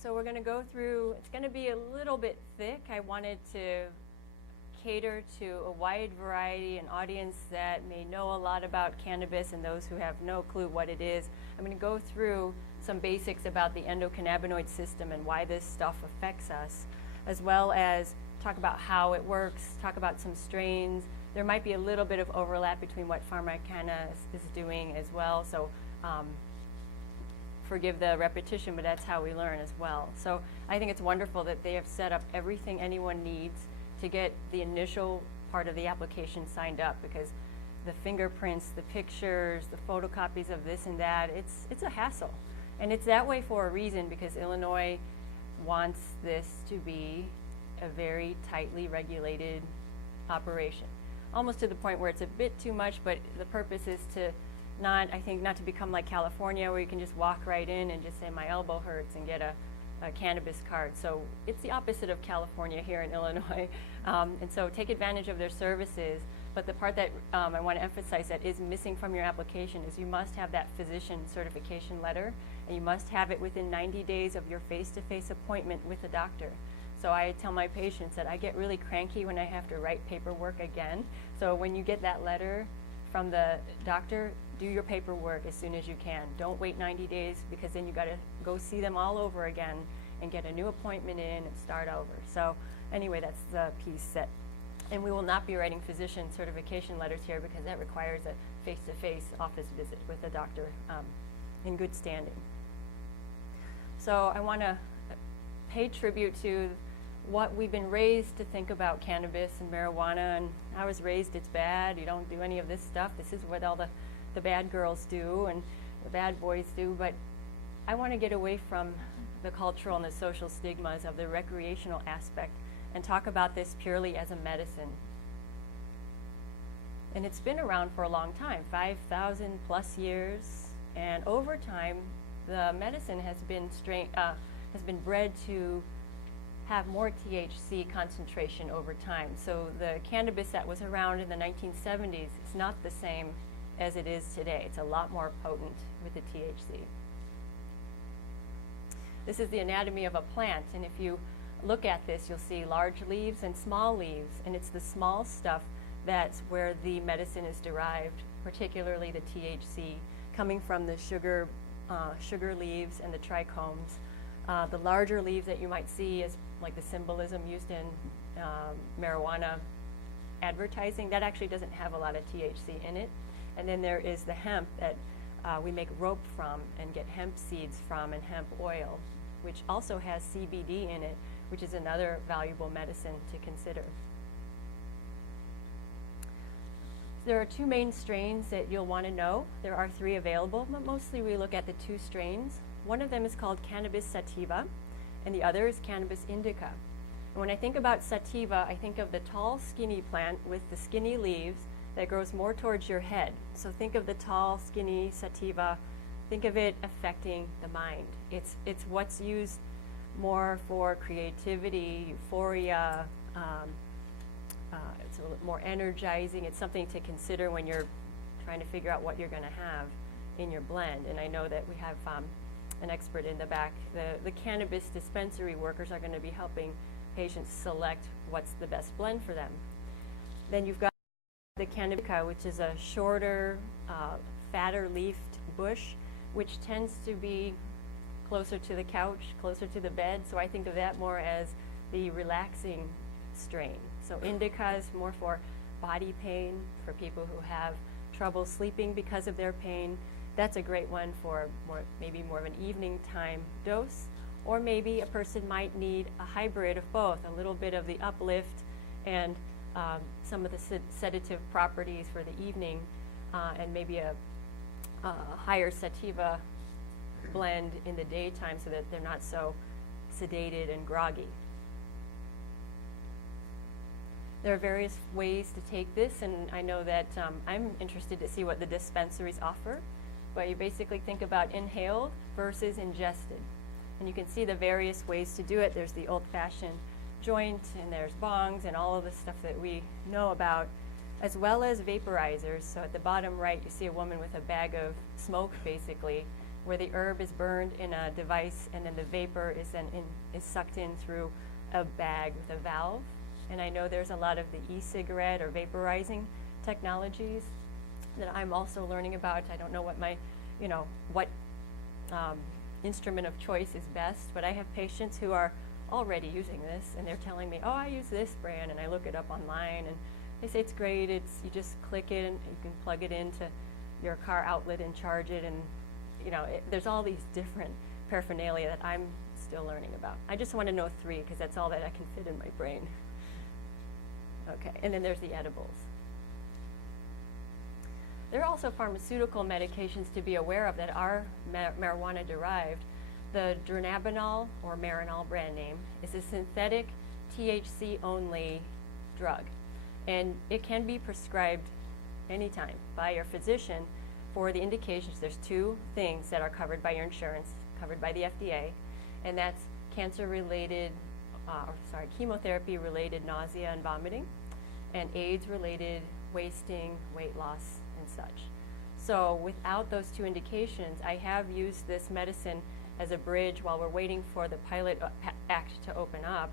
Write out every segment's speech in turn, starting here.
So we're going to go through, it's going to be a little bit thick. I wanted to cater to a wide variety, an audience that may know a lot about cannabis and those who have no clue what it is. I'm going to go through some basics about the endocannabinoid system and why this stuff affects us, as well as talk about how it works, talk about some strains. There might be a little bit of overlap between what Pharmacana is doing as well, so forgive the repetition, but that's how we learn as well. So I think it's wonderful that they have set up everything anyone needs to get the initial part of the application signed up, because the fingerprints, the pictures, the photocopies of this and that, it's a hassle. And it's that way for a reason, because Illinois wants this to be a very tightly regulated operation. Almost to the point where it's a bit too much, but the purpose is to not to become like California, where you can just walk right in and just say my elbow hurts and get a cannabis card. So it's the opposite of California here in Illinois. And so take advantage of their services. But the part that I want to emphasize that is missing from your application is you must have that physician certification letter, and you must have it within 90 days of your face-to-face appointment with the doctor. So I tell my patients that I get really cranky when I have to write paperwork again. So when you get that letter from the doctor, do your paperwork as soon as you can. Don't wait 90 days, because then you got to go see them all over again and get a new appointment in and start over. So anyway, that's the piece that, and we will not be writing physician certification letters here, because that requires a face-to-face office visit with a doctor in good standing. So I want to pay tribute to what we've been raised to think about cannabis and marijuana. And I was raised, it's bad, you don't do any of this stuff, this is what all the bad girls do and the bad boys do. But I want to get away from the cultural and the social stigmas of the recreational aspect and talk about this purely as a medicine. And it's been around for a long time, 5,000 plus years, and over time the medicine has been bred to have more THC concentration over time. So the cannabis that was around in the 1970s is not the same as it is today. It's a lot more potent with the THC. This is the anatomy of a plant, and if you look at this, you'll see large leaves and small leaves, and it's the small stuff that's where the medicine is derived, particularly the THC, coming from the sugar leaves and the trichomes. The larger leaves that you might see is like the symbolism used in marijuana advertising. That actually doesn't have a lot of THC in it. And then there is the hemp that we make rope from and get hemp seeds from, and hemp oil, which also has CBD in it, which is another valuable medicine to consider. There are two main strains that you'll want to know. There are 3 available, but mostly we look at the 2 strains. One of them is called Cannabis sativa, and the other is Cannabis indica. And when I think about sativa, I think of the tall, skinny plant with the skinny leaves that grows more towards your head. So think of the tall, skinny sativa. Think of it affecting the mind. It's what's used more for creativity, euphoria. It's a little more energizing. It's something to consider when you're trying to figure out what you're going to have in your blend. And I know that we have an expert in the back. The cannabis dispensary workers are going to be helping patients select what's the best blend for them. Then you've got the Cannabis indica, which is a shorter, fatter leafed bush, which tends to be closer to the couch, closer to the bed. So I think of that more as the relaxing strain. So indica is more for body pain, for people who have trouble sleeping because of their pain. That's a great one for maybe more of an evening time dose, or maybe a person might need a hybrid of both, a little bit of the uplift and some of the sedative properties for the evening, and maybe a higher sativa blend in the daytime so that they're not so sedated and groggy. There are various ways to take this, and I know that I'm interested to see what the dispensaries offer. But you basically think about inhaled versus ingested. And you can see the various ways to do it. There's the old-fashioned joint, and there's bongs, and all of the stuff that we know about, as well as vaporizers. So at the bottom right, you see a woman with a bag of smoke, basically, where the herb is burned in a device and then the vapor is then is sucked in through a bag with a valve. And I know there's a lot of the e-cigarette or vaporizing technologies that I'm also learning about. I don't know what my, what instrument of choice is best, but I have patients who are already using this and they're telling me, oh, I use this brand, and I look it up online and they say it's great. You just click it and you can plug it into your car outlet and charge it, and there's all these different paraphernalia that I'm still learning about. I just want to know 3 because that's all that I can fit in my brain. Okay, and then there's the edibles. There are also pharmaceutical medications to be aware of that are marijuana derived. The dronabinol, or Marinol brand name, is a synthetic THC only drug, and it can be prescribed anytime by your physician for the indications. There's 2 things that are covered by your insurance, covered by the FDA, and that's chemotherapy-related nausea and vomiting, and AIDS-related wasting, weight loss, and such. So without those 2 indications, I have used this medicine as a bridge while we're waiting for the pilot act to open up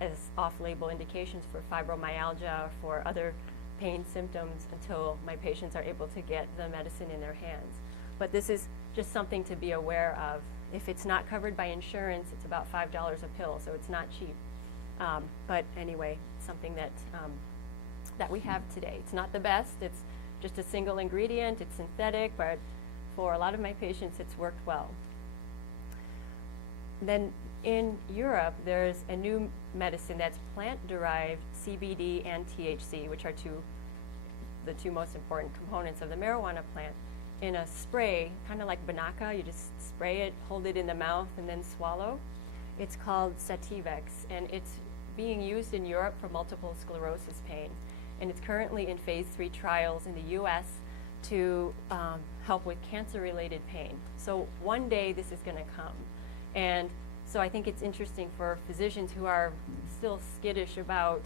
as off-label indications for fibromyalgia or for other pain symptoms until my patients are able to get the medicine in their hands. But this is just something to be aware of. If it's not covered by insurance, it's about $5 a pill, so it's not cheap. But anyway, something that we have today. It's not the best. It's just a single ingredient. It's synthetic, but for a lot of my patients, it's worked well. Then in Europe, there's a new medicine that's plant-derived CBD and THC, which are the two most important components of the marijuana plant, in a spray, kind of like Banaka. You just spray it, hold it in the mouth, and then swallow. It's called Sativex, and it's being used in Europe for multiple sclerosis pain. And it's currently in phase 3 trials in the US to help with cancer-related pain. So one day this is going to come. And so I think it's interesting for physicians who are still skittish about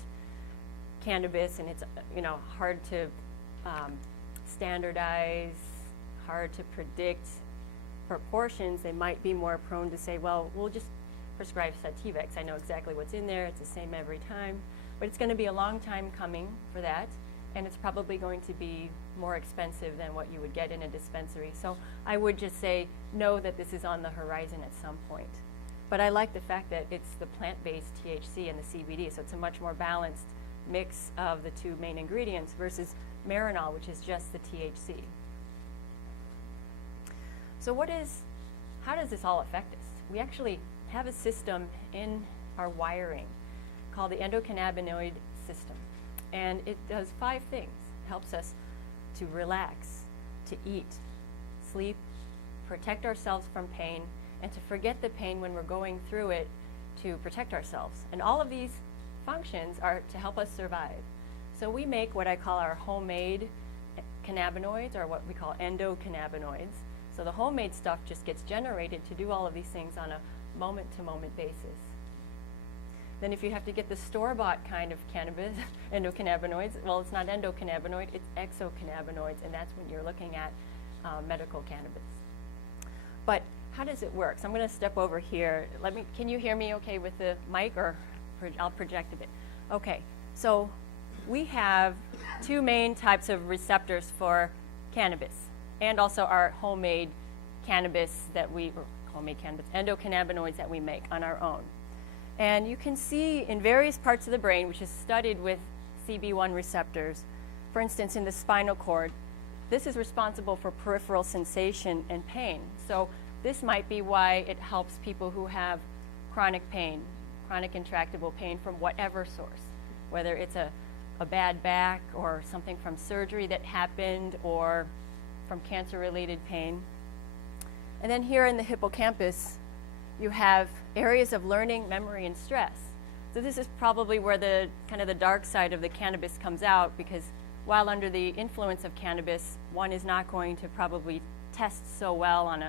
cannabis, and it's hard to standardize, hard to predict proportions. They might be more prone to say, well, we'll just prescribe Sativex. I know exactly what's in there. It's the same every time. But it's going to be a long time coming for that, and it's probably going to be more expensive than what you would get in a dispensary. So I would just say, know that this is on the horizon at some point. But I like the fact that it's the plant-based THC and the CBD, so it's a much more balanced mix of the 2 main ingredients versus Marinol, which is just the THC. So how does this all affect us? We actually have a system in our wiring called the endocannabinoid system. And it does 5 things. It helps us to relax, to eat, sleep, protect ourselves from pain, and to forget the pain when we're going through it to protect ourselves. And all of these functions are to help us survive. So we make what I call our homemade cannabinoids, or what we call endocannabinoids. So the homemade stuff just gets generated to do all of these things on a moment-to-moment basis. Then if you have to get the store-bought kind of cannabis, endocannabinoids, well, it's not endocannabinoid, it's exocannabinoids, and that's when you're looking at medical cannabis. But how does it work? So I'm going to step over here. Can you hear me okay with the mic, or I'll project a bit? Okay, so we have 2 main types of receptors for cannabis, and also our homemade cannabis endocannabinoids that we make on our own. And you can see in various parts of the brain, which is studied with CB1 receptors, for instance, in the spinal cord, this is responsible for peripheral sensation and pain. So this might be why it helps people who have chronic pain, chronic intractable pain from whatever source, whether it's a bad back or something from surgery that happened or from cancer-related pain. And then here in the hippocampus, you have areas of learning, memory, and stress. So this is probably where the kind of the dark side of the cannabis comes out, because while under the influence of cannabis, one is not going to probably test so well on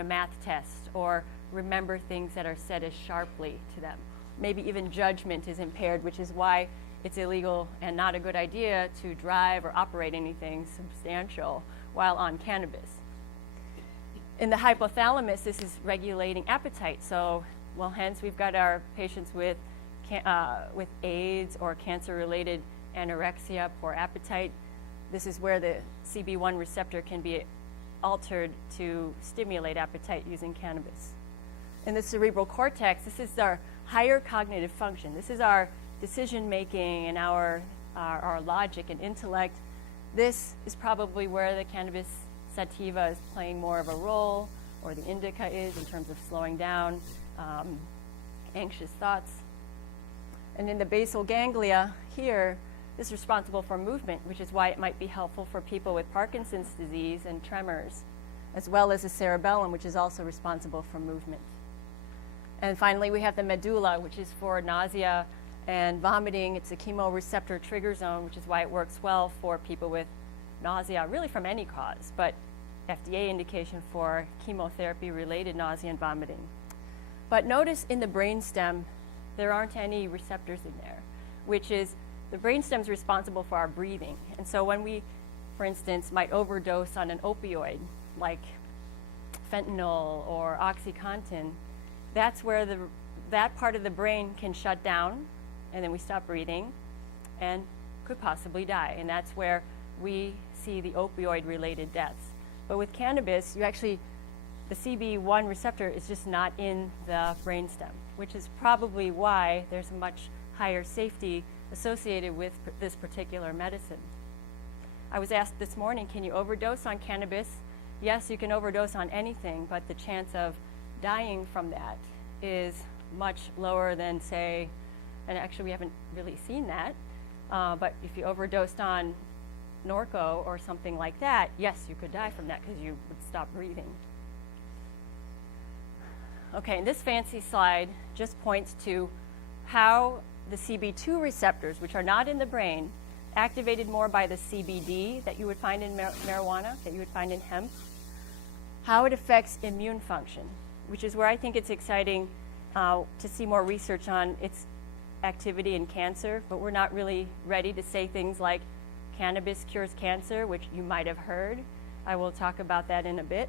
a math test or remember things that are said as sharply to them. Maybe even judgment is impaired, which is why it's illegal and not a good idea to drive or operate anything substantial while on cannabis. In the hypothalamus, this is regulating appetite. So, well, hence we've got our patients with AIDS or cancer-related anorexia, poor appetite. This is where the CB1 receptor can be altered to stimulate appetite using cannabis. In the cerebral cortex, this is our higher cognitive function. This is our decision making and our logic and intellect. This is probably where the cannabis sativa is playing more of a role, or the indica is in terms of slowing down anxious thoughts. And in the basal ganglia here, this is responsible for movement, which is why it might be helpful for people with Parkinson's disease and tremors, as well as the cerebellum, which is also responsible for movement. And finally, we have the medulla, which is for nausea and vomiting. It's a chemoreceptor trigger zone, which is why it works well for people with nausea, really from any cause, but FDA indication for chemotherapy-related nausea and vomiting. But notice in the brainstem, there aren't any receptors in there, which is the brainstem is responsible for our breathing. And so when we, for instance, might overdose on an opioid like fentanyl or OxyContin, that's where that part of the brain can shut down, and then we stop breathing and could possibly die. And that's where we see the opioid-related deaths. But with cannabis, the CB1 receptor is just not in the brainstem, which is probably why there's a much higher safety associated with this particular medicine. I was asked this morning, can you overdose on cannabis? Yes, you can overdose on anything, but the chance of dying from that is much lower than, say, and actually we haven't really seen that, but if you overdosed on Norco or something like that, yes, you could die from that because you would stop breathing. Okay, and this fancy slide just points to how the CB2 receptors, which are not in the brain, activated more by the CBD that you would find in marijuana, that you would find in hemp, how it affects immune function, which is where I think it's exciting to see more research on its activity in cancer, but we're not really ready to say things like cannabis cures cancer, which you might have heard. I will talk about that in a bit.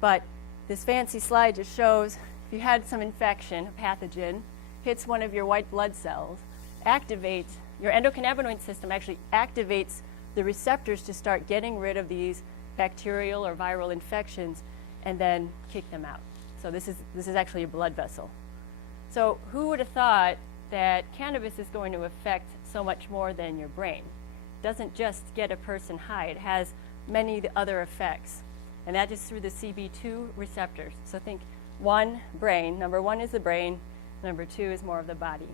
But this fancy slide just shows if you had some infection, a pathogen, hits one of your white blood cells, activates, your endocannabinoid system actually activates the receptors to start getting rid of these bacterial or viral infections and then kick them out. So this is actually a blood vessel. So who would have thought that cannabis is going to affect so much more than your brain? It doesn't just get a person high, it has many other effects. And that is through the CB2 receptors. So think one, brain. Number one is the brain. Number two is more of the body.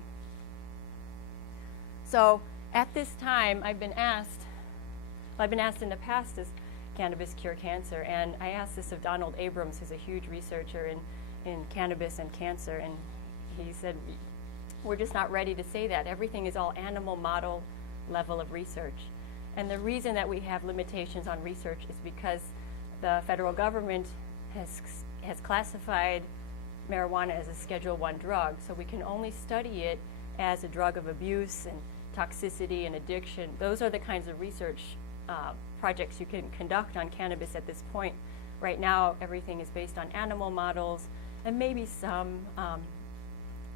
So at this time, I've been asked in the past, does cannabis cure cancer? And I asked this of Donald Abrams, who's a huge researcher in cannabis and cancer, and he said, we're just not ready to say that. Everything is all animal model level of research. And the reason that we have limitations on research is because the federal government has classified marijuana as a Schedule I drug, so we can only study it as a drug of abuse and toxicity and addiction. Those are the kinds of research projects you can conduct on cannabis at this point. Right now, everything is based on animal models and maybe some kind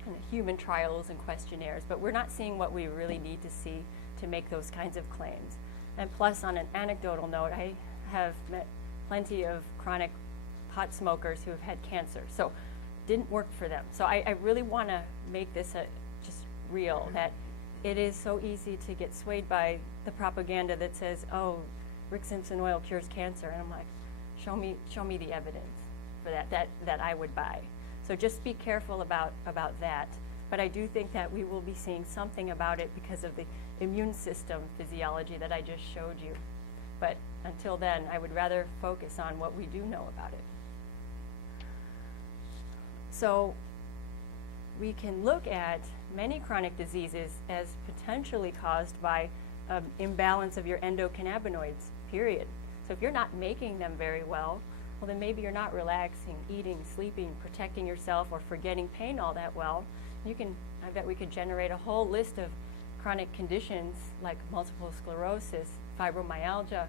of human trials and questionnaires, but we're not seeing what we really need to see to make those kinds of claims. And plus, on an anecdotal note, I have met plenty of chronic pot smokers who have had cancer, so didn't work for them. So I really want to make this just real, that it is so easy to get swayed by the propaganda that says, oh, Rick Simpson oil cures cancer, and I'm like, show me the evidence for that I would buy. So just be careful about that. But I do think that we will be seeing something about it because of the immune system physiology that I just showed you. But until then, I would rather focus on what we do know about it. So we can look at many chronic diseases as potentially caused by imbalance of your endocannabinoids, period. So if you're not making them very well, then maybe you're not relaxing, eating, sleeping, protecting yourself, or forgetting pain all that well. I bet we could generate a whole list of chronic conditions like multiple sclerosis, fibromyalgia,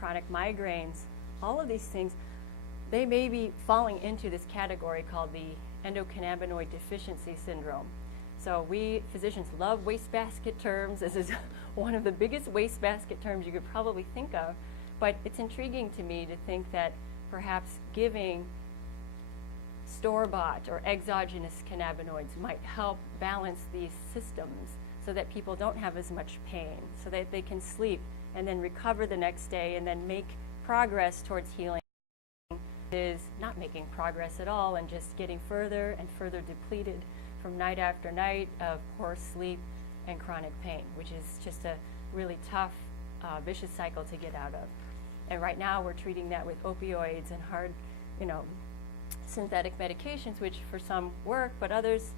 chronic migraines, all of these things. they may be falling into this category called the endocannabinoid deficiency syndrome. So we physicians love wastebasket terms. This is one of the biggest wastebasket terms you could probably think of, but it's intriguing to me to think that perhaps giving store-bought or exogenous cannabinoids might help balance these systems so that people don't have as much pain, so that they can sleep and then recover the next day and then make progress towards healing. Is not making progress at all and just getting further and further depleted from night after night of poor sleep and chronic pain, which is just a really tough, vicious cycle to get out of. And right now we're treating that with opioids and hard, synthetic medications, which for some work, but others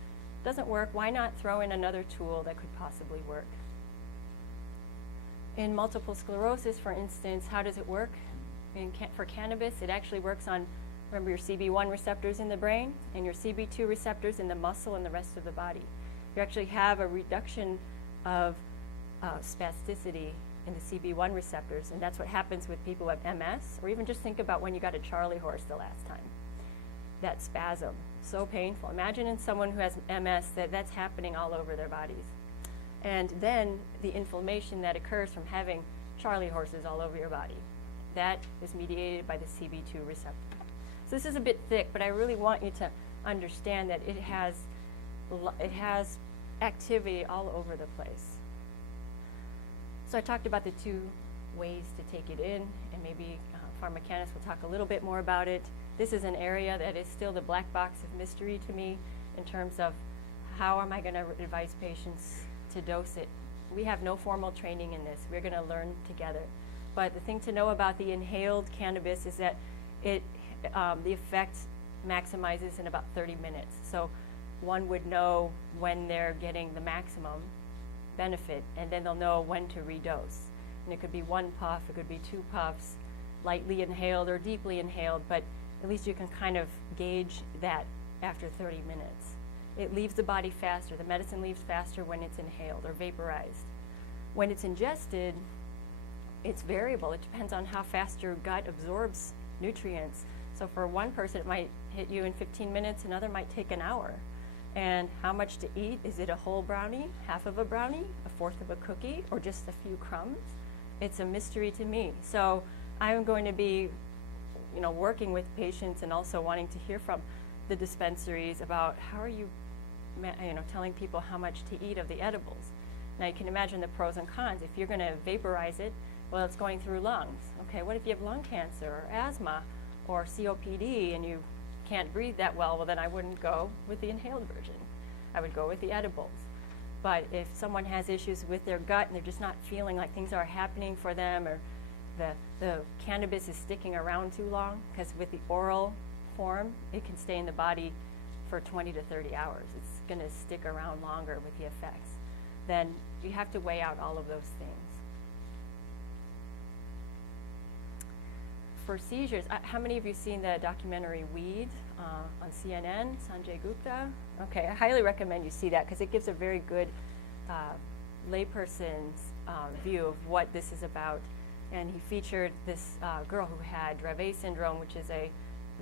doesn't work. Why not throw in another tool that could possibly work? In multiple sclerosis, for instance, how does it work? For cannabis, it actually works on, remember, your CB1 receptors in the brain and your CB2 receptors in the muscle and the rest of the body. You actually have a reduction of spasticity in the CB1 receptors, and that's what happens with people who have MS, or even just think about when you got a Charlie horse the last time. That spasm, so painful. Imagine in someone who has MS that's happening all over their bodies. And then the inflammation that occurs from having Charlie horses all over your body. That is mediated by the CB2 receptor. So this is a bit thick, but I really want you to understand that it has activity all over the place. So I talked about the two ways to take it in, and maybe pharmacists will talk a little bit more about it. This is an area that is still the black box of mystery to me in terms of how am I going to advise patients to dose it. We have no formal training in this. We're going to learn together. But the thing to know about the inhaled cannabis is that the effect maximizes in about 30 minutes. So one would know when they're getting the maximum benefit, and then they'll know when to redose. And it could be 1 puff, it could be 2 puffs, lightly inhaled or deeply inhaled, but at least you can kind of gauge that after 30 minutes. It leaves the body faster. The medicine leaves faster when it's inhaled or vaporized. When it's ingested, it's variable. It depends on how fast your gut absorbs nutrients. So for one person, it might hit you in 15 minutes, another might take an hour. And how much to eat? Is it a whole brownie, half of a brownie, a fourth of a cookie, or just a few crumbs? It's a mystery to me. So I'm going to be, working with patients and also wanting to hear from the dispensaries about how are you, telling people how much to eat of the edibles. Now you can imagine the pros and cons. If you're going to vaporize it, well, it's going through lungs. Okay, what if you have lung cancer or asthma or COPD and you can't breathe that well? Then I wouldn't go with the inhaled version. I would go with the edibles. But if someone has issues with their gut and they're just not feeling like things are happening for them, or the cannabis is sticking around too long, because with the oral form, it can stay in the body for 20 to 30 hours. It's going to stick around longer with the effects. Then you have to weigh out all of those things. For seizures, how many of you seen the documentary Weed on CNN, Sanjay Gupta? Okay, I highly recommend you see that because it gives a very good layperson's view of what this is about. And he featured this girl who had Dravet syndrome, which is a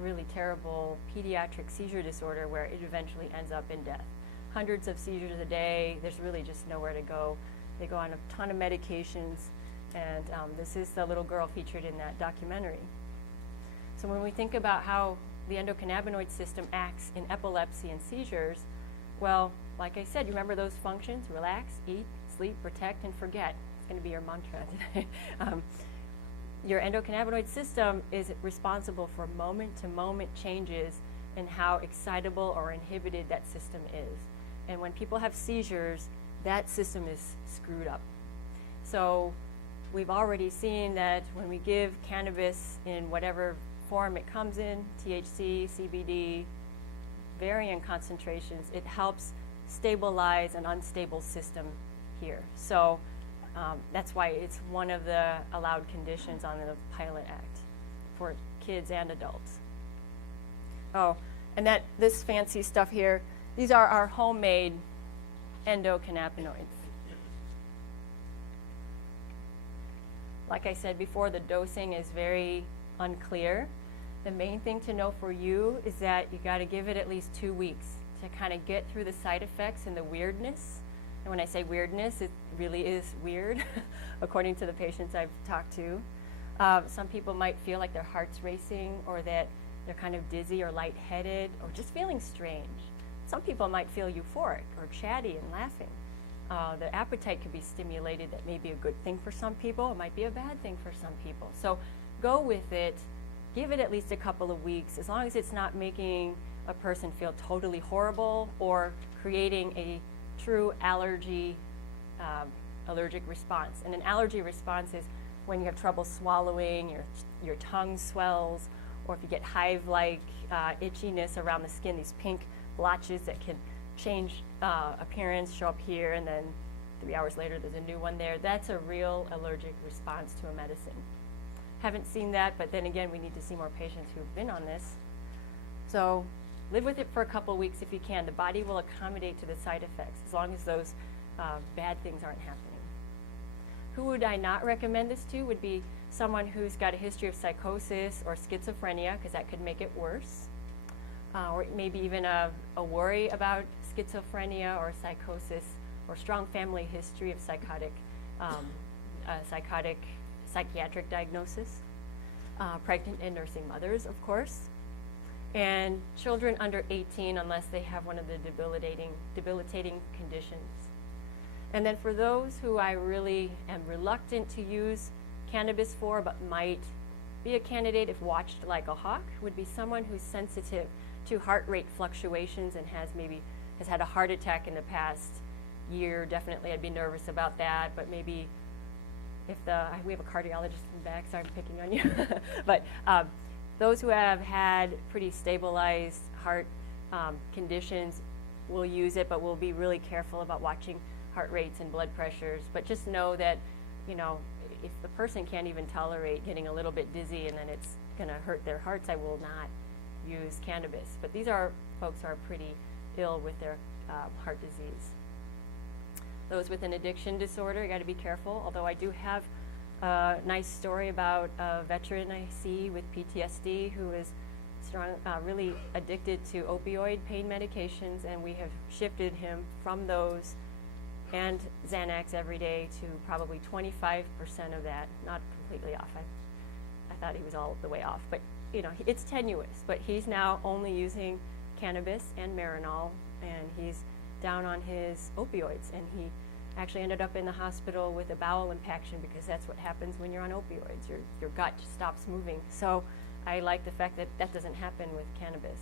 really terrible pediatric seizure disorder where it eventually ends up in death. Hundreds of seizures a day, there's really just nowhere to go. They go on a ton of medications, and this is the little girl featured in that documentary. So when we think about how the endocannabinoid system acts in epilepsy and seizures, well, like I said, you remember those functions: relax, eat, sleep, protect, and forget. It's going to be your mantra today. Your endocannabinoid system is responsible for moment-to-moment changes in how excitable or inhibited that system is. And when people have seizures, that system is screwed up. So we've already seen that when we give cannabis in whatever form it comes in, THC, CBD, varying concentrations, it helps stabilize an unstable system here. So that's why it's one of the allowed conditions on the Pilot Act for kids and adults. Oh, and this fancy stuff here, these are our homemade endocannabinoids. Like I said before, the dosing is very unclear. The main thing to know for you is that you got to give it at least 2 weeks to kind of get through the side effects and the weirdness. And when I say weirdness, it really is weird, according to the patients I've talked to. Some people might feel like their heart's racing, or that they're kind of dizzy or lightheaded, or just feeling strange. Some people might feel euphoric or chatty and laughing. The appetite could be stimulated. That may be a good thing for some people. It might be a bad thing for some people. So go with it. Give it at least a couple of weeks, as long as it's not making a person feel totally horrible or creating a true allergic response. And an allergy response is when you have trouble swallowing, your tongue swells, or if you get hive-like itchiness around the skin, these pink blotches that can change appearance, show up here, and then 3 hours later there's a new one there. That's a real allergic response to a medicine. Haven't seen that, but then again, we need to see more patients who've been on this. So live with it for a couple of weeks if you can. The body will accommodate to the side effects as long as those bad things aren't happening. Who would I not recommend this to would be someone who's got a history of psychosis or schizophrenia, because that could make it worse. Or maybe even a worry about schizophrenia or psychosis, or strong family history of psychiatric diagnosis. Pregnant and nursing mothers, of course. And children under 18, unless they have one of the debilitating conditions. And then for those who I really am reluctant to use cannabis for, but might be a candidate if watched like a hawk, would be someone who's sensitive to heart rate fluctuations and has had a heart attack in the past year. Definitely I'd be nervous about that, but maybe if we have a cardiologist in the back, sorry I'm picking on you, but those who have had pretty stabilized heart conditions will use it, but we'll be really careful about watching heart rates and blood pressures. But just know that, if the person can't even tolerate getting a little bit dizzy and then it's going to hurt their hearts, I will not use cannabis. But these are folks who are pretty ill with their heart disease. Those with an addiction disorder, you got to be careful. Although I do have a nice story about a veteran I see with PTSD who is really addicted to opioid pain medications, and we have shifted him from those and Xanax every day to probably 25% of that. Not completely off. I thought he was all the way off, but it's tenuous. But he's now only using cannabis and Marinol, and he's down on his opioids, and he actually ended up in the hospital with a bowel impaction, because that's what happens when you're on opioids. Your gut just stops moving. So I like the fact that that doesn't happen with cannabis.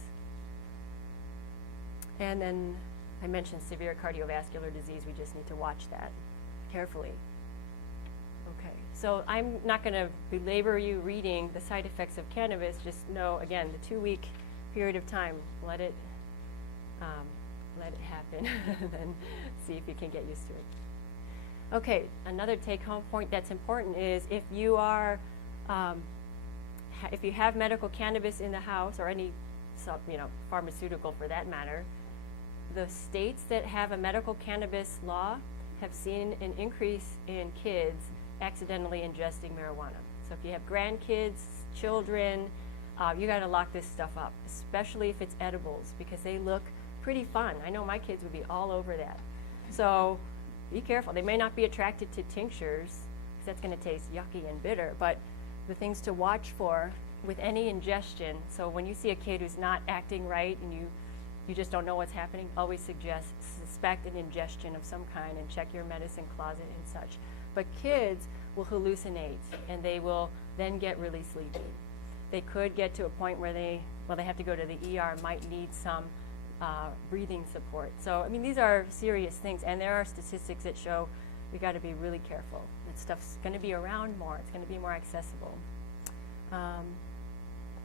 And then I mentioned severe cardiovascular disease. We just need to watch that carefully. Okay, so I'm not going to belabor you reading the side effects of cannabis. Just know, again, the 2-week period of time, let it happen, and then see if you can get used to it. Okay, another take-home point that's important is if you have medical cannabis in the house, or any pharmaceutical for that matter, the states that have a medical cannabis law have seen an increase in kids accidentally ingesting marijuana. So if you have grandkids, children, you got to lock this stuff up, especially if it's edibles, because they look pretty fun. I know my kids would be all over that. So be careful. They may not be attracted to tinctures, because that's going to taste yucky and bitter, but the things to watch for with any ingestion. So when you see a kid who's not acting right and you just don't know what's happening, always suspect an ingestion of some kind and check your medicine closet and such. But kids will hallucinate, and they will then get really sleepy. They could get to a point where they have to go to the ER, might need some breathing support. So, these are serious things, and there are statistics that show we got to be really careful. That stuff's going to be around more. It's going to be more accessible.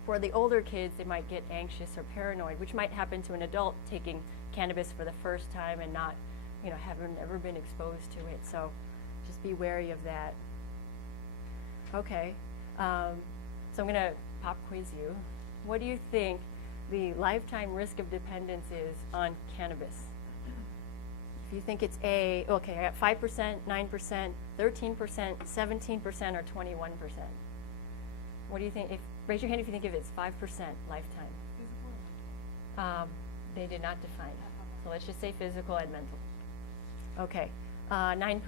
For the older kids, they might get anxious or paranoid, which might happen to an adult taking cannabis for the first time and not, having never been exposed to it. So just be wary of that. Okay, so I'm going to pop quiz you. What do you think the lifetime risk of dependence is on cannabis? If you think it's I got 5%, 9%, 13%, 17%, or 21%. What do you think? raise your hand if you think if it's 5% lifetime. They did not define. So let's just say physical and mental. Okay, 9%.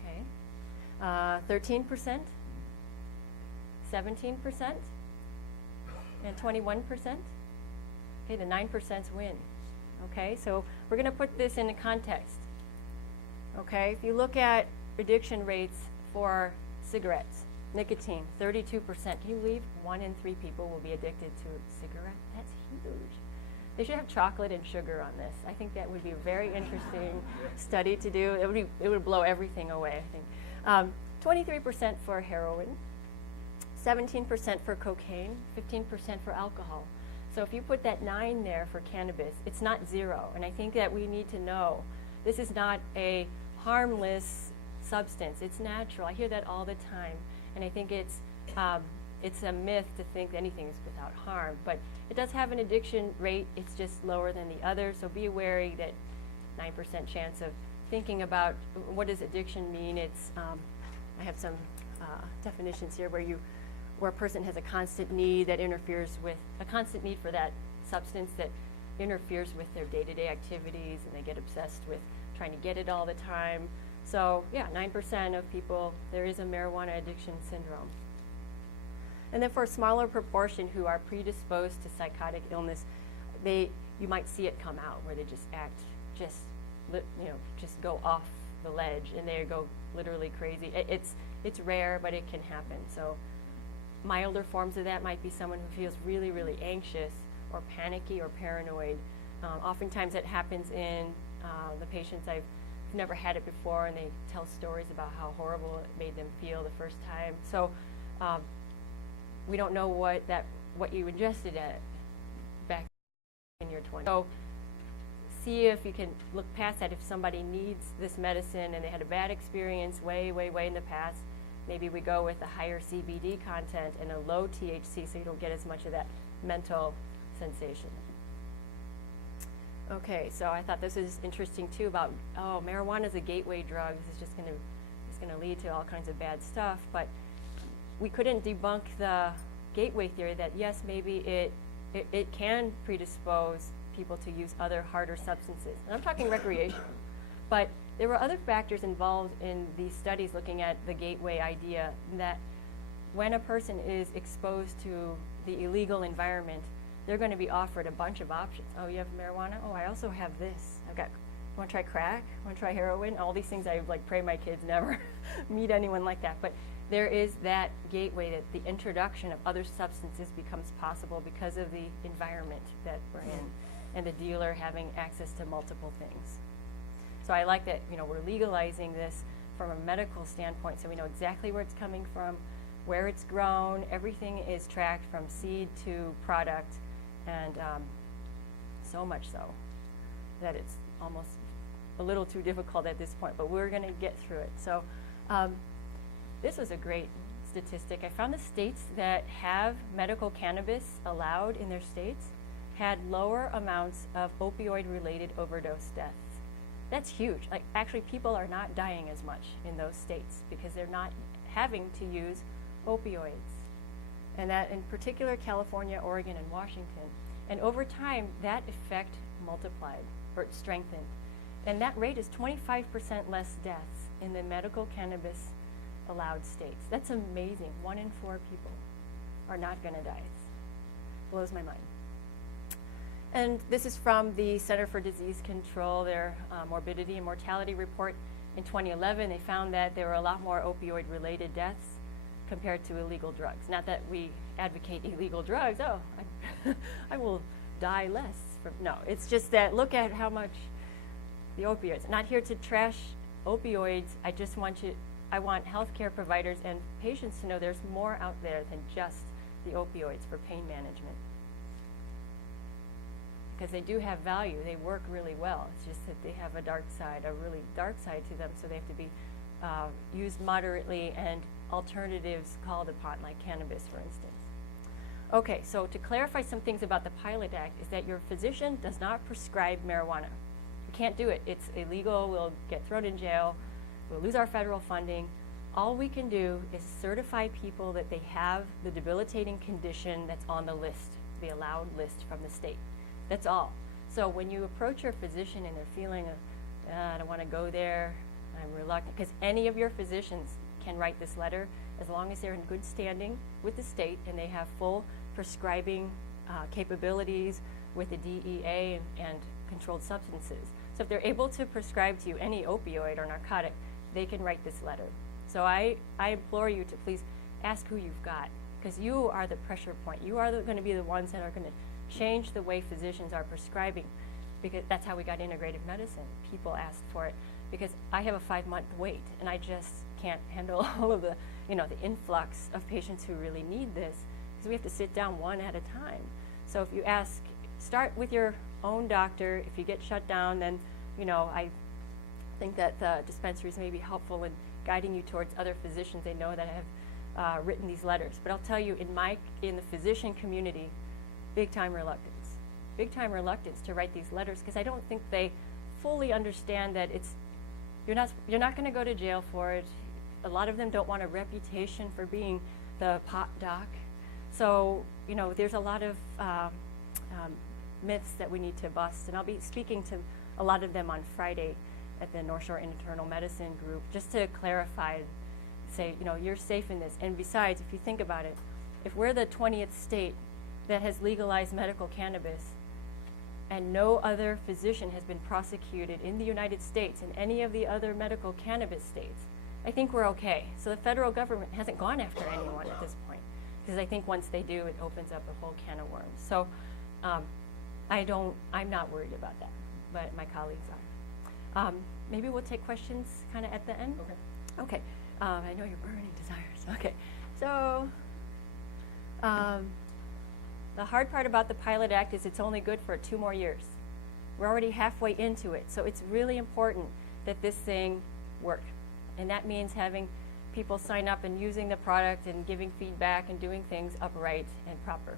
Okay, 13%, 17%, and 21%. Okay, the 9%'s win. Okay, so we're going to put this into context. Okay, if you look at addiction rates for cigarettes, nicotine, 32%. Can you believe 1 in 3 people will be addicted to a cigarette? That's huge. They should have chocolate and sugar on this. I think that would be a very interesting study to do. It would blow everything away, I think. 23% for heroin, 17% for cocaine, 15% for alcohol. So if you put that 9 there for cannabis, it's not 0. And I think that we need to know this is not a harmless substance. It's natural. I hear that all the time. And I think it's a myth to think anything is without harm. But it does have an addiction rate. It's just lower than the others. So be wary that 9% chance of thinking about what does addiction mean. It's I have some definitions here where a person has a constant need that interferes with, a constant need for that substance that interferes with their day-to-day activities, and they get obsessed with trying to get it all the time. So yeah, 9% of people, there is a marijuana addiction syndrome. And then for a smaller proportion who are predisposed to psychotic illness, you might see it come out where they just act, just go off the ledge, and they go literally crazy. It's rare, but it can happen. So milder forms of that might be someone who feels really, really anxious or panicky or paranoid. Oftentimes it happens in the patients I've never had it before, and they tell stories about how horrible it made them feel the first time. So we don't know what you ingested back in your 20s. So see if you can look past that. If somebody needs this medicine and they had a bad experience way, way, way in the past, maybe we go with a higher CBD content and a low THC so you don't get as much of that mental sensation. Okay, so I thought this is interesting too about, marijuana is a gateway drug. This is just going to lead to all kinds of bad stuff. But we couldn't debunk the gateway theory that yes, maybe it can predispose people to use other harder substances. And I'm talking recreation. But there were other factors involved in these studies looking at the gateway idea, that when a person is exposed to the illegal environment, they're going to be offered a bunch of options. Oh, you have marijuana? Oh, I also have this. You want to try crack? Want to try heroin? All these things I pray my kids never meet anyone like that. But there is that gateway that the introduction of other substances becomes possible because of the environment that we're in, and the dealer having access to multiple things. So I like that we're legalizing this from a medical standpoint, so we know exactly where it's coming from, where it's grown. Everything is tracked from seed to product, and so much so that it's almost a little too difficult at this point, but we're going to get through it. So this was a great statistic. I found the states that have medical cannabis allowed in their states had lower amounts of opioid-related overdose deaths. That's huge. Actually, people are not dying as much in those states because they're not having to use opioids. And that in particular, California, Oregon, and Washington. And over time, that effect multiplied or strengthened. And that rate is 25% less deaths in the medical cannabis allowed states. That's amazing. 1 in 4 people are not going to die. It blows my mind. And this is from the Center for Disease Control, their morbidity and mortality report. In 2011, they found that there were a lot more opioid-related deaths compared to illegal drugs. Not that we advocate illegal drugs. Oh, I will die less. No, it's just that look at how much the opioids. Not here to trash opioids. I want healthcare providers and patients to know there's more out there than just the opioids for pain management. Because they do have value, they work really well. It's just that they have a dark side, a really dark side to them, so they have to be used moderately and alternatives called upon, like cannabis, for instance. Okay, so to clarify some things about the Pilot Act is that your physician does not prescribe marijuana. You can't do it. It's illegal. We'll get thrown in jail. We'll lose our federal funding. all we can do is certify people that they have the debilitating condition that's on the list, the allowed list from the state. That's all. So when you approach your physician and they're feeling, I don't want to go there, I'm reluctant, because any of your physicians can write this letter as long as they're in good standing with the state and they have full prescribing capabilities with the DEA and controlled substances. So if they're able to prescribe to you any opioid or narcotic, they can write this letter. So I implore you to please ask who you've got, because you are the pressure point. You are going to be the ones that are going to change the way physicians are prescribing, because that's how we got integrative medicine. People asked for it because I have a 5-month wait and I just can't handle all of the, the influx of patients who really need this, because we have to sit down one at a time. So if you ask, start with your own doctor. If you get shut down, then, I think that the dispensaries may be helpful in guiding you towards other physicians they know that have written these letters. But I'll tell you, in the physician community, big time reluctance to write these letters, because I don't think they fully understand that you're not going to go to jail for it. A lot of them don't want a reputation for being the pot doc. So, there's a lot of myths that we need to bust, and I'll be speaking to a lot of them on Friday at the North Shore Internal Medicine group, just to clarify, say, you're safe in this. And besides, if you think about it, if we're the 20th state that has legalized medical cannabis and no other physician has been prosecuted in the United States and any of the other medical cannabis states, I think we're okay. So the federal government hasn't gone after anyone at this point, because I think once they do, it opens up a whole can of worms. So I'm not worried about that, but my colleagues are. Maybe we'll take questions kind of at the end. Okay. I know you're burning desires. Okay. So the hard part about the Pilot Act is it's only good for 2 more years. We're already halfway into it, so it's really important that this thing work. And that means having people sign up and using the product and giving feedback and doing things upright and proper.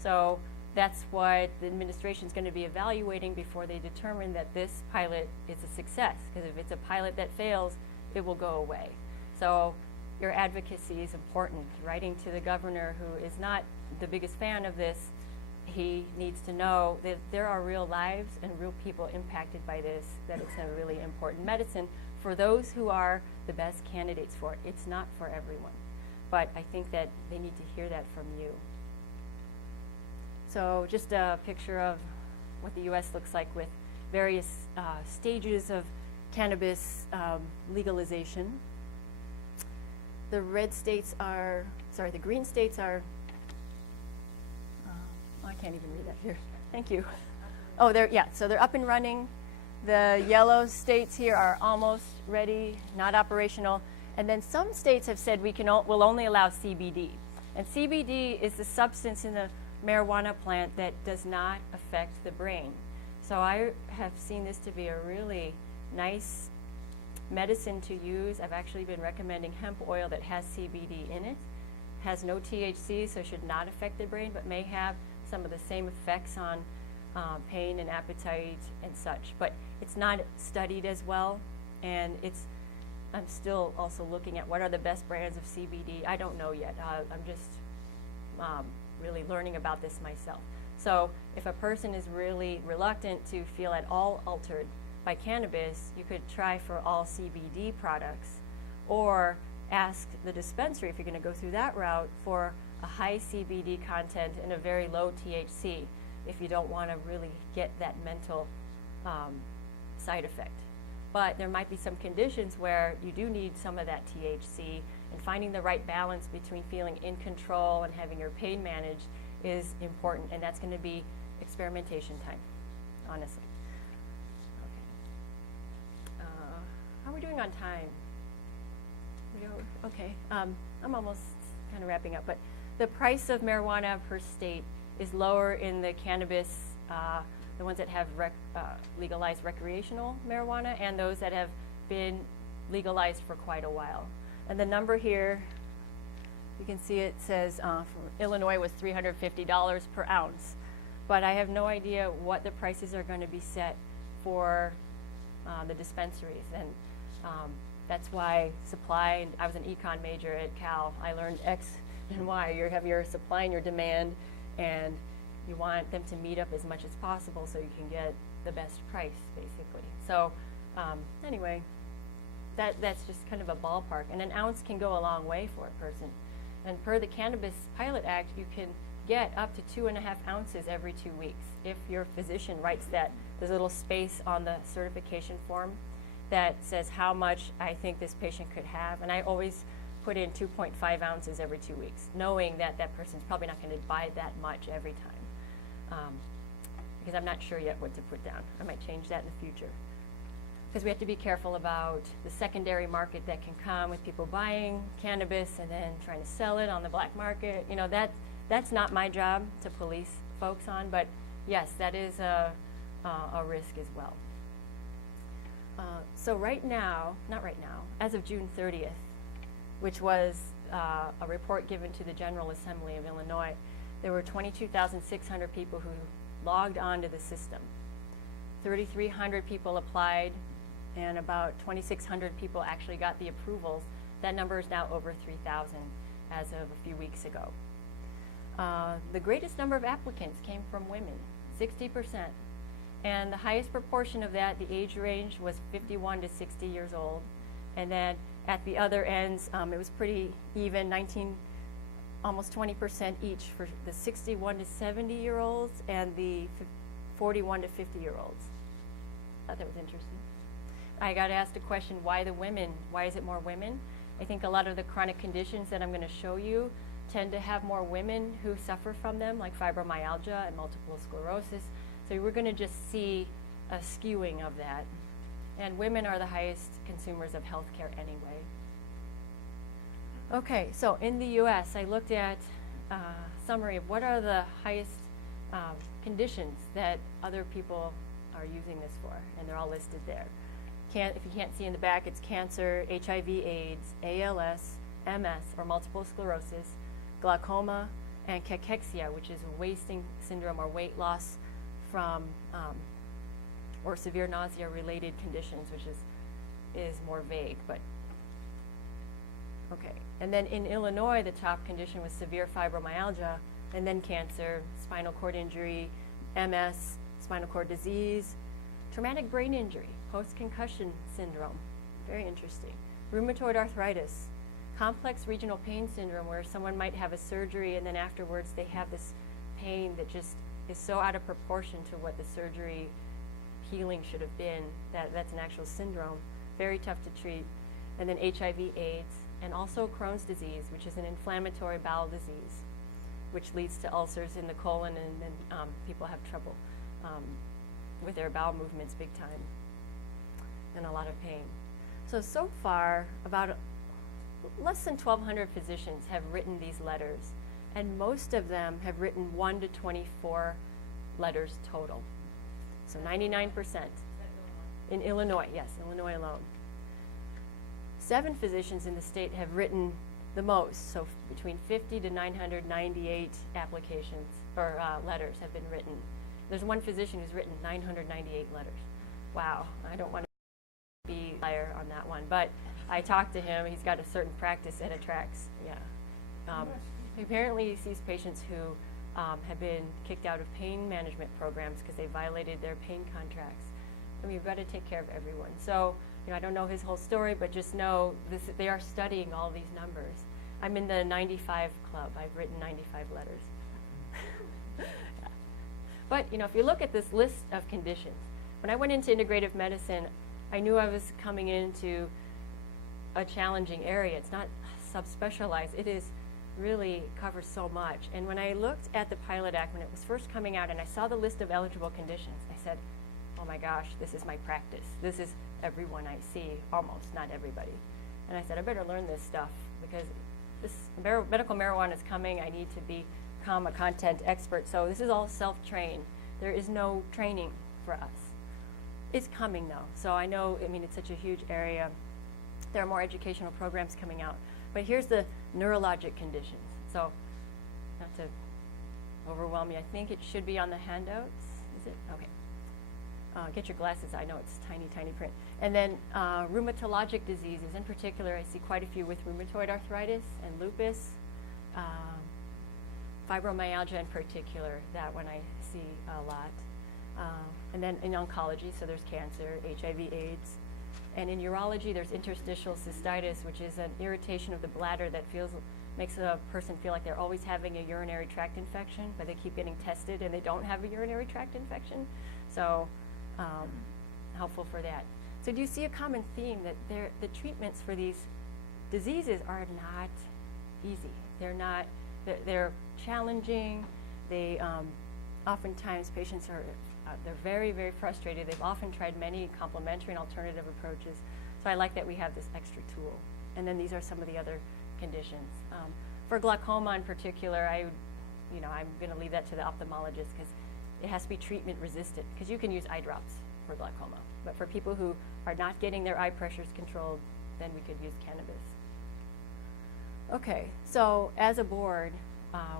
So that's what the administration is going to be evaluating before they determine that this pilot is a success. Because if it's a pilot that fails, it will go away. So your advocacy is important. Writing to the governor, who is not the biggest fan of this, he needs to know that there are real lives and real people impacted by this, that it's a really important medicine for those who are the best candidates for it. It's not for everyone. But I think that they need to hear that from you. So just a picture of what the U.S. looks like with various stages of cannabis legalization. The green states are, I can't even read that here. Thank you. Oh, so they're up and running. The yellow states here are almost ready, not operational. And then some states have said we'll only allow CBD. And CBD is the substance in the marijuana plant that does not affect the brain. So I have seen this to be a really nice medicine to use. I've actually been recommending hemp oil that has CBD in it. Has no THC, so should not affect the brain, but may have some of the same effects on pain and appetite and such. But it's not studied as well, and I'm still also looking at what are the best brands of CBD. I don't know yet. I'm just really learning about this myself. So if a person is really reluctant to feel at all altered by cannabis, you could try for all CBD products, or ask the dispensary, if you're going to go through that route, for a high CBD content and a very low THC, if you don't want to really get that mental side effect. But there might be some conditions where you do need some of that THC, and finding the right balance between feeling in control and having your pain managed is important, and that's going to be experimentation time, honestly. Okay. How are we doing on time? Okay, I'm almost kind of wrapping up, but the price of marijuana per state is lower in the cannabis, the ones that have legalized recreational marijuana, and those that have been legalized for quite a while. And the number here, you can see it says for Illinois was $350 per ounce, but I have no idea what the prices are going to be set for the dispensaries. And That's why supply, I was an econ major at Cal. I learned X and Y. You have your supply and your demand, and you want them to meet up as much as possible so you can get the best price, basically. So anyway, that's just kind of a ballpark. And an ounce can go a long way for a person. And per the Cannabis Pilot Act, you can get up to 2.5 ounces every 2 weeks. If your physician writes that, there's a little space on the certification form that says how much I think this patient could have. And I always put in 2.5 ounces every 2 weeks, knowing that that person's probably not going to buy that much every time. Because I'm not sure yet what to put down. I might change that in the future. Because we have to be careful about the secondary market that can come with people buying cannabis and then trying to sell it on the black market. You know, that's not my job to police folks on, but yes, that is a risk as well. So right now, not right now, as of June 30th, which was a report given to the General Assembly of Illinois, there were 22,600 people who logged onto the system. 3,300 people applied, and about 2,600 people actually got the approvals. That number is now over 3,000 as of a few weeks ago. The greatest number of applicants came from women, 60%. And the highest proportion of that, the age range, was 51 to 60 years old. And then at the other ends, it was pretty even, almost 20% each for the 61 to 70-year-olds and the 41 to 50-year-olds. I thought that was interesting. I got asked a question, why the women? Why is it more women? I think a lot of the chronic conditions that I'm going to show you tend to have more women who suffer from them, like fibromyalgia and multiple sclerosis. So we're going to just see a skewing of that. And women are the highest consumers of healthcare anyway. Okay, so in the US, I looked at a summary of what are the highest conditions that other people are using this for, and they're all listed there. If you can't see in the back, it's cancer, HIV/AIDS, ALS, MS, or multiple sclerosis, glaucoma, and cachexia, which is a wasting syndrome or weight loss from or severe nausea-related conditions, which is more vague, but okay. And then in Illinois, the top condition was severe fibromyalgia, and then cancer, spinal cord injury, MS, spinal cord disease, traumatic brain injury, post-concussion syndrome, very interesting, rheumatoid arthritis, complex regional pain syndrome, where someone might have a surgery and then afterwards they have this pain that just is so out of proportion to what the surgery healing should have been, that's an actual syndrome, very tough to treat. And then HIV/AIDS, and also Crohn's disease, which is an inflammatory bowel disease, which leads to ulcers in the colon, and then people have trouble with their bowel movements big time, and a lot of pain. So far, about less than 1,200 physicians have written these letters, and most of them have written 1 to 24 letters total. So 99%. In Illinois, yes, Illinois alone. 7 physicians in the state have written the most, so between 50 to 998 applications or letters have been written. There's one physician who's written 998 letters. Wow, I don't want to be a liar on that one, but I talked to him. He's got a certain practice and it tracks. Yeah. Apparently, he sees patients who have been kicked out of pain management programs because they violated their pain contracts. I mean, you've got to take care of everyone. So, you know, I don't know his whole story, but just know this, they are studying all these numbers. I'm in the 95 club. I've written 95 letters. Yeah. But, you know, if you look at this list of conditions, when I went into integrative medicine, I knew I was coming into a challenging area. It's not subspecialized. It is really covers so much. And when I looked at the Pilot Act when it was first coming out and I saw the list of eligible conditions, I said, oh my gosh, this is my practice. This is everyone I see, almost, not everybody. And I said, I better learn this stuff because this medical marijuana is coming. I need to become a content expert. So this is all self-trained. There is no training for us. It's coming though. So I know, I mean, it's such a huge area. There are more educational programs coming out. But here's the neurologic conditions. So, not to overwhelm you, I think it should be on the handouts. Is it? Okay. Get your glasses, I know it's tiny, tiny print. And then rheumatologic diseases, in particular, I see quite a few with rheumatoid arthritis and lupus, fibromyalgia in particular, that one I see a lot. And then in oncology, so there's cancer, HIV, AIDS. And in urology, there's interstitial cystitis, which is an irritation of the bladder that makes a person feel like they're always having a urinary tract infection, but they keep getting tested and they don't have a urinary tract infection. So helpful for that. So do you see a common theme that the treatments for these diseases are not easy? They're challenging. They oftentimes patients they're very, very frustrated. They've often tried many complementary and alternative approaches. So I like that we have this extra tool. And then these are some of the other conditions. For glaucoma in particular, I'm going to leave that to the ophthalmologist because it has to be treatment resistant, because you can use eye drops for glaucoma. But for people who are not getting their eye pressures controlled, then we could use cannabis. Okay, so as a board,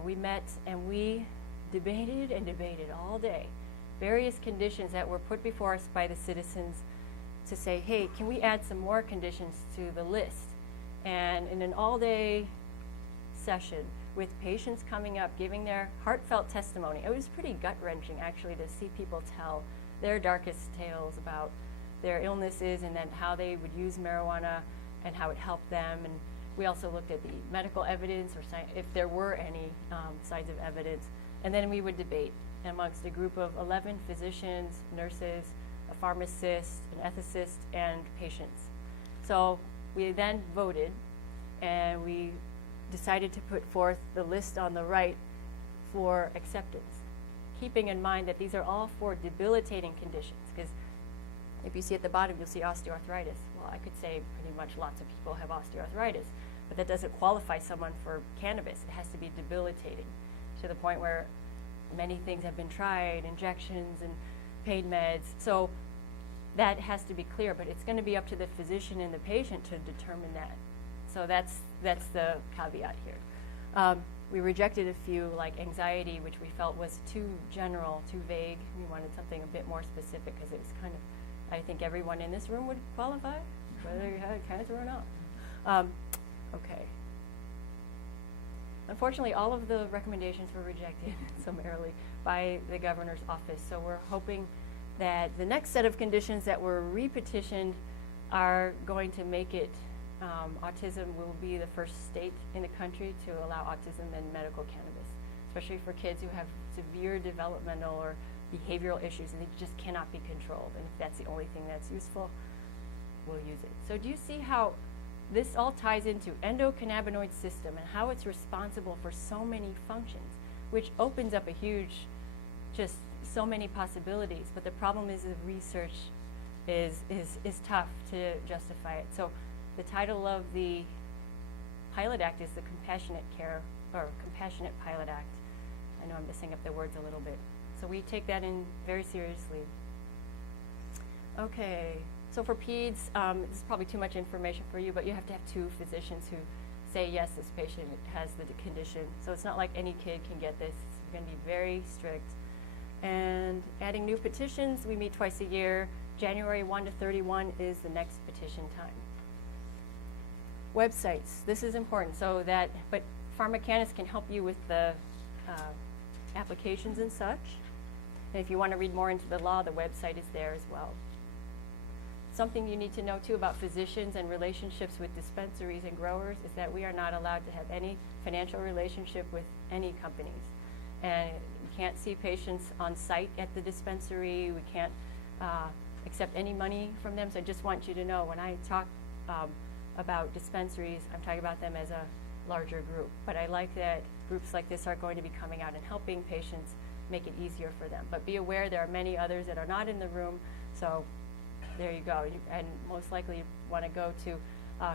we met and we debated and debated all day various conditions that were put before us by the citizens to say, hey, can we add some more conditions to the list? And in an all-day session with patients coming up, giving their heartfelt testimony, it was pretty gut-wrenching actually to see people tell their darkest tales about their illnesses and then how they would use marijuana and how it helped them. And we also looked at the medical evidence, or if there were any signs of evidence. And then we would debate amongst a group of 11 physicians, nurses, a pharmacist, an ethicist, and patients. So we then voted, and we decided to put forth the list on the right for acceptance, keeping in mind that these are all for debilitating conditions. Because if you see at the bottom, you'll see osteoarthritis. Well, I could say pretty much lots of people have osteoarthritis, but that doesn't qualify someone for cannabis. It has to be debilitating to the point where many things have been tried, injections and pain meds. So that has to be clear, but it's going to be up to the physician and the patient to determine that. So that's the caveat here. We rejected a few, like anxiety, which we felt was too general, too vague. We wanted something a bit more specific because it was kind of, I think everyone in this room would qualify, whether you had cancer or not. Okay. Unfortunately, all of the recommendations were rejected summarily by the governor's office. So we're hoping that the next set of conditions that were repetitioned are going to make it, autism will be the first state in the country to allow autism and medical cannabis, especially for kids who have severe developmental or behavioral issues and they just cannot be controlled. And if that's the only thing that's useful, we'll use it. So do you see how this all ties into endocannabinoid system and how it's responsible for so many functions, which opens up a huge, just so many possibilities. But the problem is the research is tough to justify it. So the title of the Pilot Act is the Compassionate Pilot Act. I know I'm messing up the words a little bit. So we take that in very seriously. Okay. So for peds, this is probably too much information for you, but you have to have 2 physicians who say, yes, this patient has the condition. So it's not like any kid can get this. It's going to be very strict. And adding new petitions, we meet twice a year. January 1 to 31 is the next petition time. Websites, this is important. But PharmaCannabis can help you with the applications and such. And if you want to read more into the law, the website is there as well. Something you need to know too about physicians and relationships with dispensaries and growers is that we are not allowed to have any financial relationship with any companies. And we can't see patients on site at the dispensary. We can't accept any money from them. So I just want you to know when I talk about dispensaries, I'm talking about them as a larger group. But I like that groups like this are going to be coming out and helping patients make it easier for them. But be aware there are many others that are not in the room. So there you go. And most likely you want to go to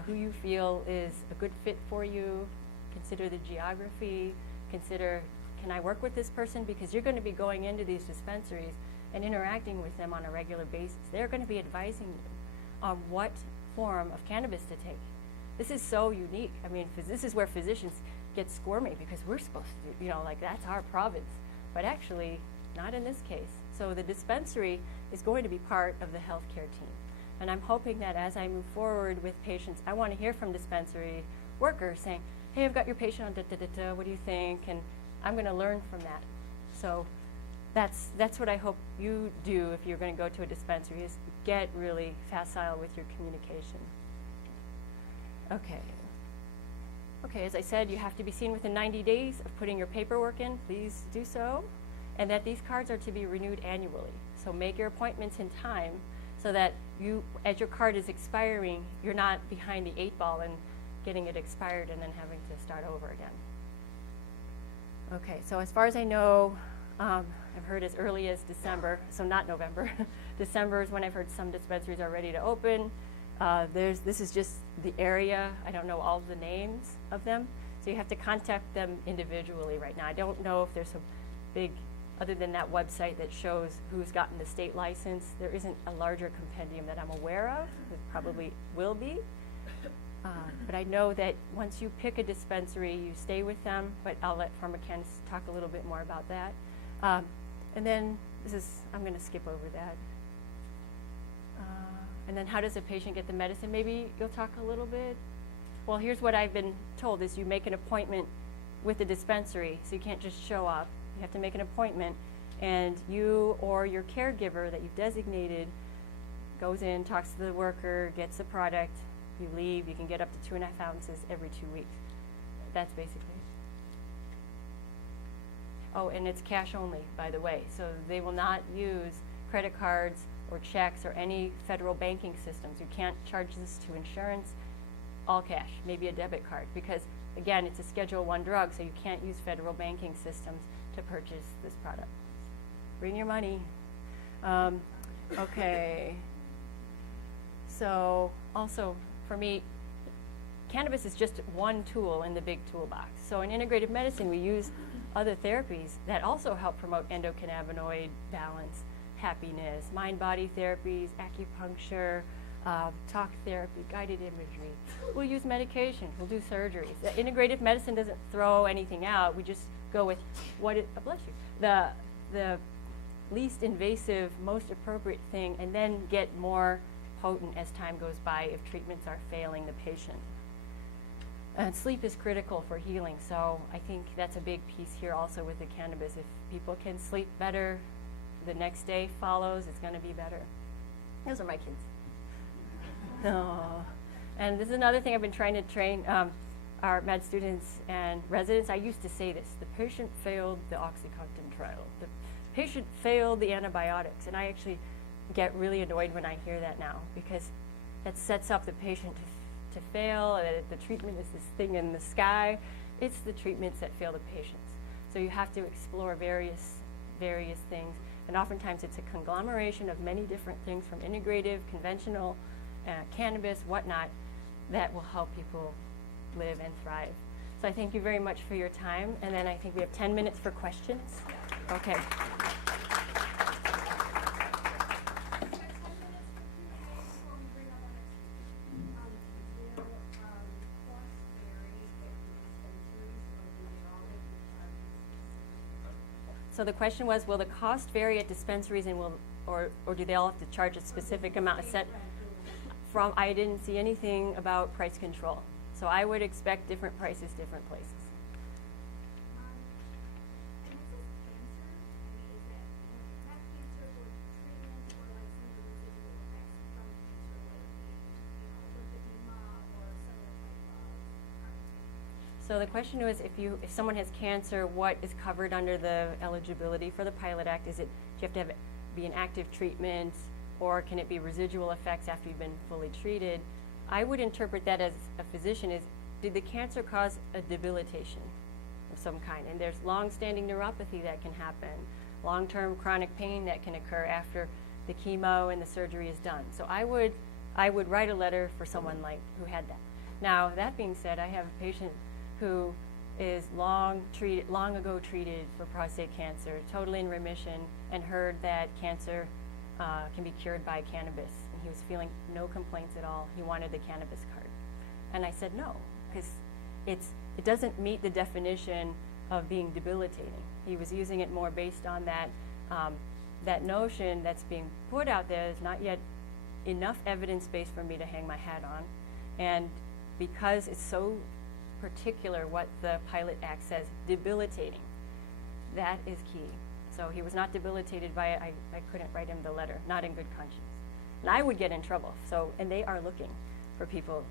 who you feel is a good fit for you. Consider the geography. Consider, can I work with this person? Because you're going to be going into these dispensaries and interacting with them on a regular basis. They're going to be advising you on what form of cannabis to take. This is so unique. I mean, this is where physicians get squirmy because we're supposed to, like that's our province. But actually, not in this case. So the dispensary is going to be part of the healthcare team. And I'm hoping that as I move forward with patients, I want to hear from dispensary workers saying, hey, I've got your patient on da-da-da-da, what do you think? And I'm going to learn from that. So that's what I hope you do if you're going to go to a dispensary, is get really facile with your communication. Okay. Okay, as I said, you have to be seen within 90 days of putting your paperwork in. Please do so. And that these cards are to be renewed annually. So make your appointments in time so that you, as your card is expiring, you're not behind the 8 ball and getting it expired and then having to start over again. Okay, so as far as I know, I've heard as early as December, so not November. December is when I've heard some dispensaries are ready to open. This is just the area. I don't know all the names of them. So you have to contact them individually right now. I don't know if there's a big, other than that website that shows who's gotten the state license, there isn't a larger compendium that I'm aware of. There probably will be. But I know that once you pick a dispensary, you stay with them, but I'll let pharmacists talk a little bit more about that. And then I'm going to skip over that. And then how does a patient get the medicine? Maybe you'll talk a little bit. Well, here's what I've been told is you make an appointment with the dispensary, so you can't just show up. You have to make an appointment, and you or your caregiver that you've designated goes in, talks to the worker, gets the product, you leave, you can get up to 2.5 ounces every 2 weeks. That's basically it. Oh, and it's cash only, by the way, so they will not use credit cards or checks or any federal banking systems. You can't charge this to insurance, all cash, maybe a debit card, because again, it's a Schedule I drug, so you can't use federal banking systems to purchase this product. Bring your money. Okay. So also for me, cannabis is just one tool in the big toolbox. So in integrative medicine, we use other therapies that also help promote endocannabinoid balance, happiness, mind-body therapies, acupuncture, talk therapy, guided imagery. We'll use medication, we'll do surgeries. The integrative medicine doesn't throw anything out. We just go with what it, bless you, the least invasive, most appropriate thing, and then get more potent as time goes by if treatments are failing the patient. And sleep is critical for healing, so I think that's a big piece here also with the cannabis. If people can sleep better, the next day follows, it's going to be better. Those are my kids. Oh. And this is another thing I've been trying to train our med students and residents. I used to say this: the patient failed the OxyContin trial. The patient failed the antibiotics. And I actually get really annoyed when I hear that now, because that sets up the patient to fail. The treatment is this thing in the sky. It's the treatments that fail the patients. So you have to explore various things. And oftentimes it's a conglomeration of many different things, from integrative, conventional, cannabis, whatnot, that will help people live and thrive. So I thank you very much for your time. And then I think we have 10 minutes for questions. Okay. So the question was, will the cost vary at dispensaries, and or do they all have to charge a specific amount set from? I didn't see anything about price control. So I would expect different prices, different places. So the question was, if someone has cancer, what is covered under the eligibility for the Pilot Act? Do you have to be an active treatment, or can it be residual effects after you've been fully treated? I would interpret that as a physician is, did the cancer cause a debilitation of some kind? And there's long-standing neuropathy that can happen, long-term chronic pain that can occur after the chemo and the surgery is done. So I would write a letter for someone who had that. Now, that being said, I have a patient who is long ago treated for prostate cancer, totally in remission, and heard that cancer can be cured by cannabis. And he was feeling no complaints at all. He wanted the cannabis card. And I said no, because it doesn't meet the definition of being debilitating. He was using it more based on that that notion that's being put out there is not yet enough evidence base for me to hang my hat on. And because it's so particular what the Pilot Act says, debilitating, that is key. So he was not debilitated by it. I couldn't write him the letter, not in good conscience. And I would get in trouble. So, and they are looking for people,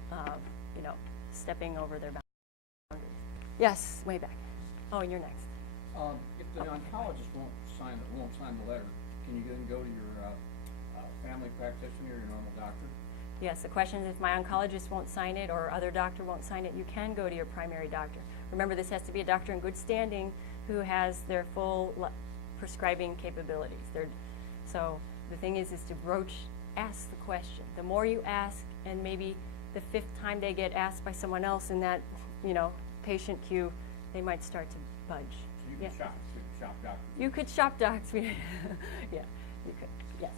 you know, stepping over their boundaries. Yes, way back. Oh, and you're next. If the oncologist won't sign the letter, can you then go to your family practitioner, your normal doctor? Yes, the question is if my oncologist won't sign it or other doctor won't sign it, you can go to your primary doctor. Remember, this has to be a doctor in good standing who has their full prescribing capabilities. So the thing is to ask the question. The more you ask, and maybe the 5th time they get asked by someone else in that, you know, patient queue, they might start to budge. So you can shop doctors. You could shop docs. Yeah, you could. Yes.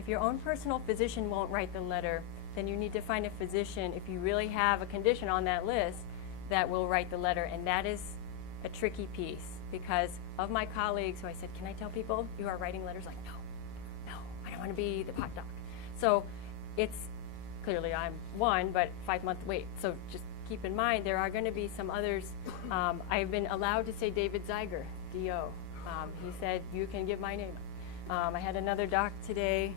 If your own personal physician won't write the letter, then you need to find a physician, if you really have a condition on that list, that will write the letter. And that is a tricky piece, because of my colleagues who I said, can I tell people you are writing letters? Like, no, I don't want to be the pot doc. So it's clearly I'm one, but 5-month wait. So just keep in mind there are going to be some others. I've been allowed to say David Zeiger, D.O. He said, you can give my name. I had another doc today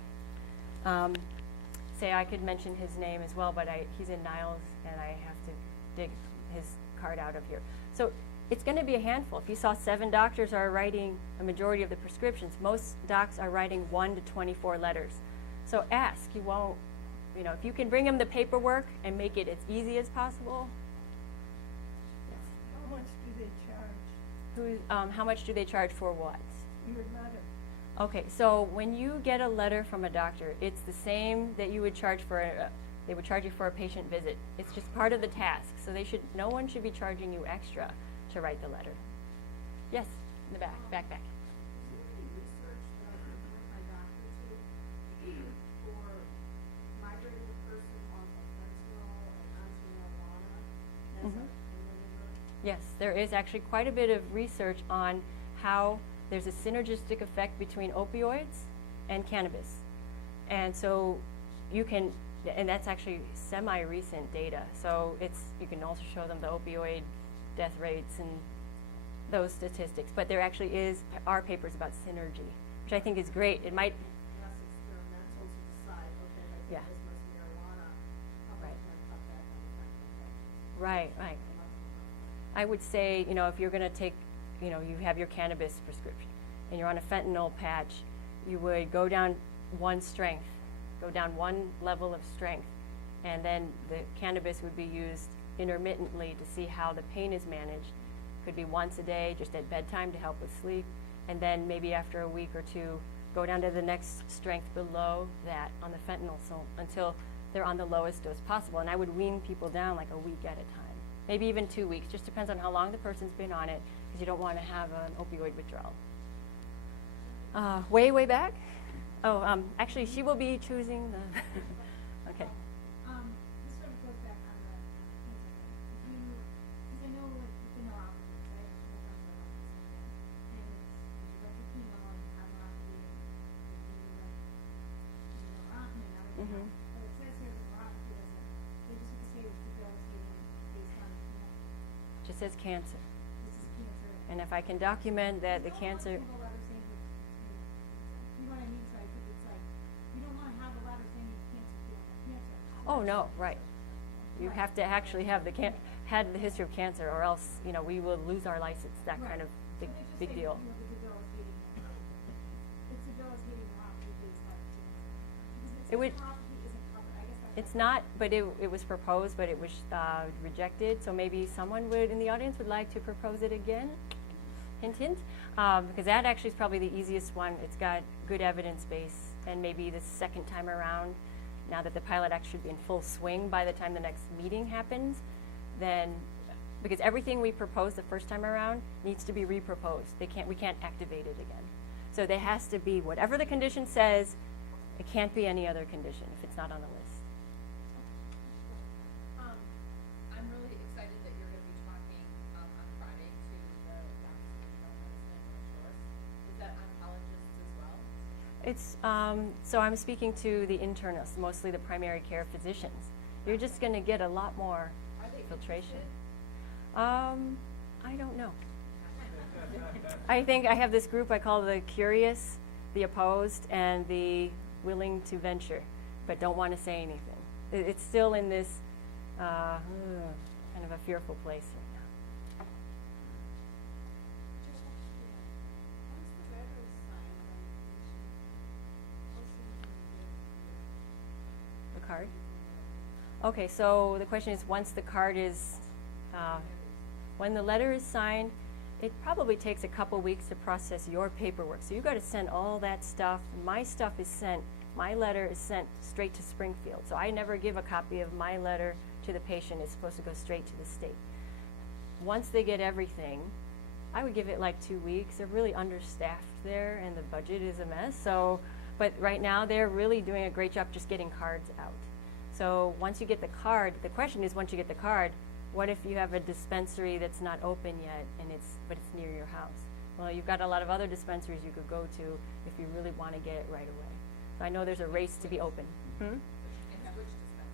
say I could mention his name as well, but he's in Niles, and I have to dig his card out of here. So it's going to be a handful. If you saw 7 doctors are writing a majority of the prescriptions, most docs are writing 1 to 24 letters. So ask. You won't, you know, if you can bring them the paperwork and make it as easy as possible. Yes. How much do they charge? How much do they charge for what? Your letter. Okay, so when you get a letter from a doctor, it's the same that you would charge for they would charge you for a patient visit. It's just part of the task. So no one should be charging you extra to write the letter. Yes, in the back. Is there any research that I can point my doctor to for migrating a person off of fentanyl and onto marijuana as a reliever? Yes, there is actually quite a bit of research on how there's a synergistic effect between opioids and cannabis. And so you can, and that's actually semi-recent data. So you can also show them the opioid death rates and those statistics. But there actually are papers about synergy, which I think is great. It might. Less experimental to decide, okay, if I take this much marijuana, how much can I cut back on the fentanyl? Right. I would say, you know, if you're going to take, you know, you have your cannabis prescription and you're on a fentanyl patch, you would go down one level of strength, and then the cannabis would be used intermittently to see how the pain is managed. Could be once a day, just at bedtime to help with sleep, and then maybe after a week or two, go down to the next strength below that on the fentanyl, so until they're on the lowest dose possible. And I would wean people down like a week at a time, maybe even 2 weeks, just depends on how long the person's been on it, because you don't want to have an opioid withdrawal. Way back? Oh, actually, she will be choosing the, okay. This sort of goes back on the cancer thing. Because I know like with the neuropathy, right? And it's you go through chemo and have neuropathy and you Mm-hmm. but it says here that neuropathy doesn't, they just have to say it's debilitating based on, It just says cancer. this is cancer. And if I can document that the You don't cancer, want to have a letter saying that it's cancer. You know what I mean? So I think it's like, you don't want to have a letter saying it's cancer if you don't have cancer. oh no, right. You have to actually have had the history of cancer, or else, you know, we will lose our license, that kind of So they just big say, deal. You know, the debilitating, it's debilitating neuropathy based on cancer. It would- Neuropathy isn't covered, I guess that's. It's not, but it was proposed, but it was rejected. So maybe someone in the audience would like to propose it again. Hint, hint. Because that actually is probably the easiest one. It's got good evidence base, and maybe the second time around, now that the Pilot Act should be in full swing by the time the next meeting happens, then, because everything we proposed the first time around needs to be reproposed. We can't activate it again. So there has to be, whatever the condition says, it can't be any other condition if it's not on the list. I'm really excited that you're going to be talking It's, so I'm speaking to the internists, mostly the primary care physicians. You're just gonna get a lot more Are they filtration. interested? I don't know. I think I have this group I call the curious, the opposed, and the willing to venture, but don't want to say anything. It's still in this kind of a fearful place right now. Just, yeah. Once the letter is signed by the patient, how soon can you get The card? Okay, so the question is, once the card is, when the letter is signed, it probably takes a couple weeks to process your paperwork. So you've got to send all that stuff. My stuff is sent, my letter is sent straight to Springfield. So I never give a copy of my letter to the patient. It's supposed to go straight to the state. Once they get everything, I would give it like 2 weeks. They're really understaffed there and the budget is a mess. So, but right now they're really doing a great job just getting cards out. So once you get the card, the question is, once you get the card, what if you have a dispensary that's not open yet and but it's near your house? Well, you've got a lot of other dispensaries you could go to if you really want to get it right away. So I know there's a race to be open.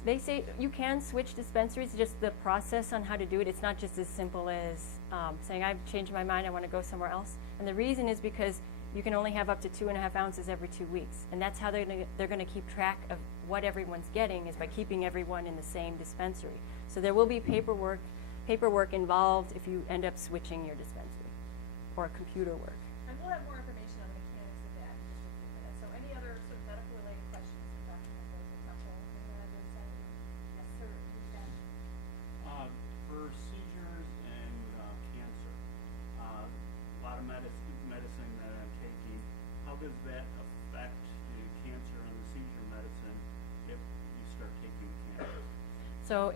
They say you can switch dispensaries, just the process on how to do it. It's not just as simple as saying, I've changed my mind, I want to go somewhere else. And the reason is because you can only have up to 2.5 ounces every 2 weeks. And that's how they're going to keep track of what everyone's getting, is by keeping everyone in the same dispensary. So there will be paperwork involved if you end up switching your dispensary, or computer work. And we'll have more information on the mechanics of that in just a few minutes. So any other sort of medical related questions for Dr. Mendoza Temple? Anyone on the side? Yes, sir. Who's that? For seizures and cancer, a lot of medicine that I'm taking, how does that affect the cancer and the seizure medicine if you start taking cannabis? So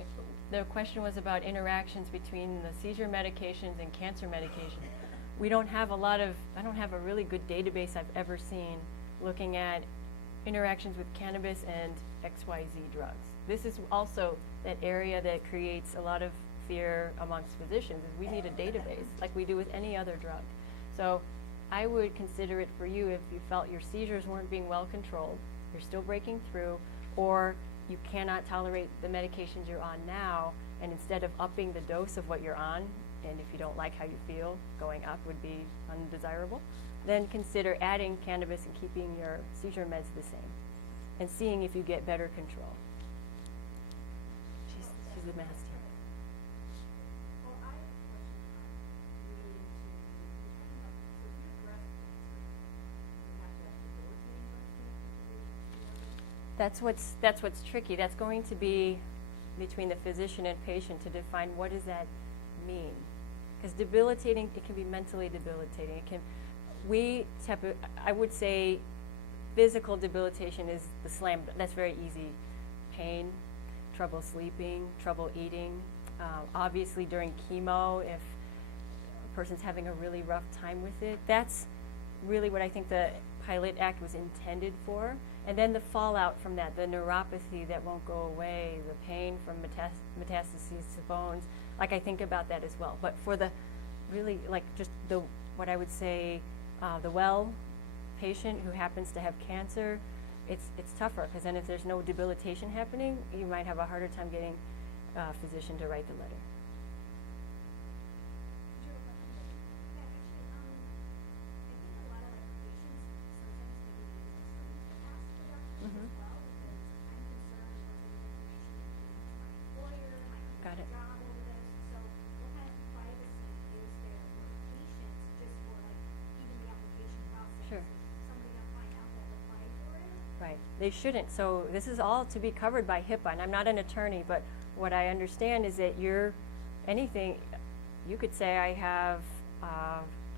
the question was about interactions between the seizure medications and cancer medication. We don't have I don't have a really good database I've ever seen looking at interactions with cannabis and XYZ drugs. This is also that area that creates a lot of fear amongst physicians, is we need a database like we do with any other drug. So I would consider it for you if you felt your seizures weren't being well controlled, you're still breaking through, or you cannot tolerate the medications you're on now, and instead of upping the dose of what you're on, and if you don't like how you feel, going up would be undesirable, then consider adding cannabis and keeping your seizure meds the same, and seeing if you get better control. She's the master. Well, I have a question relating to, you're talking about, so if you have breast cancer, you have to have debilitating breast cancer? That's what's tricky. That's going to be between the physician and patient to define what does that mean. Because debilitating, it can be mentally debilitating. I would say physical debilitation is the slam, that's very easy. Pain, trouble sleeping, trouble eating. Obviously during chemo, if a person's having a really rough time with it, that's really what I think the Pilot Act was intended for. And then the fallout from that, the neuropathy that won't go away, the pain from metastases to bones, like I think about that as well. But for the really, like just what I would say, the well patient who happens to have cancer, it's tougher, because then if there's no debilitation happening, you might have a harder time getting a physician to write the letter. Yeah, actually, I think a lot of like patients sometimes maybe use like certain tests for doctors Mhm. as well, because I'm concerned with what sort of information is my employer, Got my it. job over this, so what kind of privacy is there for patients just for like even the application process? Sure. Is somebody gonna find out that applied for it? Right. They shouldn't. So this is all to be covered by HIPAA, and I'm not an attorney, but what I understand is that you could say I have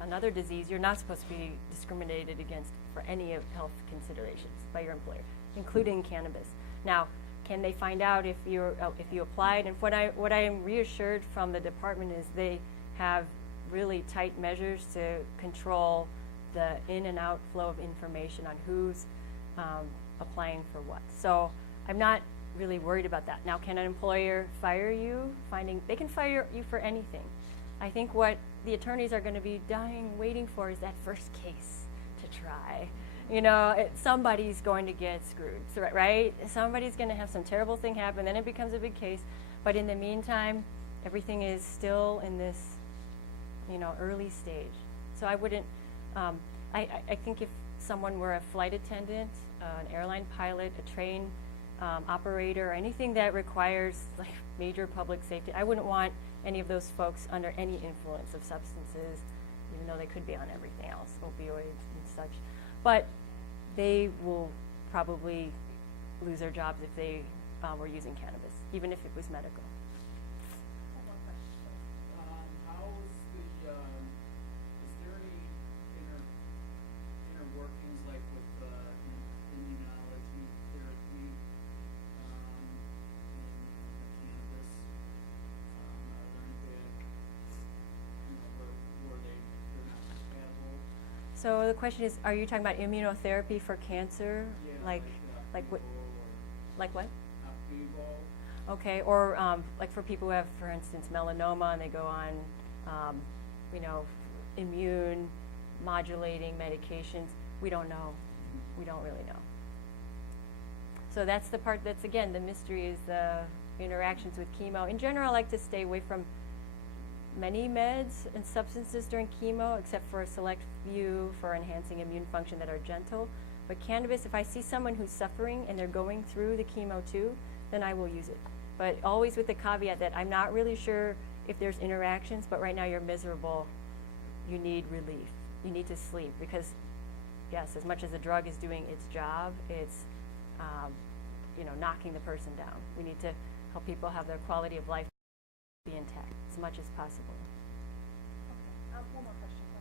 another disease. You're not supposed to be discriminated against for any of health considerations by your employer, including cannabis. Now, can they find out if you applied? And what I am reassured from the department is they have really tight measures to control the in and out flow of information on who's applying for what. So I'm not really worried about that. Now, can an employer fire you? They can fire you for anything. I think what the attorneys are going to be waiting for is that first case to try. You know, somebody's going to get screwed, right? Somebody's going to have some terrible thing happen, then it becomes a big case. But in the meantime, everything is still in this, you know, early stage. So I wouldn't, I think if someone were a flight attendant, an airline pilot, a train operator, or anything that requires like major public safety, I wouldn't want any of those folks under any influence of substances, even though they could be on everything else, opioids and such. But they will probably lose their jobs if they were using cannabis, even if it was medical. One more question, please. How is is there any inner workings like with immunology therapy in the cannabis? Are there any big, where they're not compatible? So the question is, are you talking about immunotherapy for cancer? Yeah, like what? Like what? Opdivo. Okay, or like for people who have, for instance, melanoma and they go on, you know, immune modulating medications. We don't know. We don't really know. So that's the part that's, again, the mystery is the interactions with chemo. In general, I like to stay away from many meds and substances during chemo, except for a select few for enhancing immune function that are gentle. But cannabis, if I see someone who's suffering and they're going through the chemo too, then I will use it. But always with the caveat that I'm not really sure if there's interactions, but right now you're miserable. You need relief. You need to sleep because, yes, as much as the drug is doing its job, it's, you know, knocking the person down. We need to help people have their quality of life be intact as much as possible. Okay, one more question, go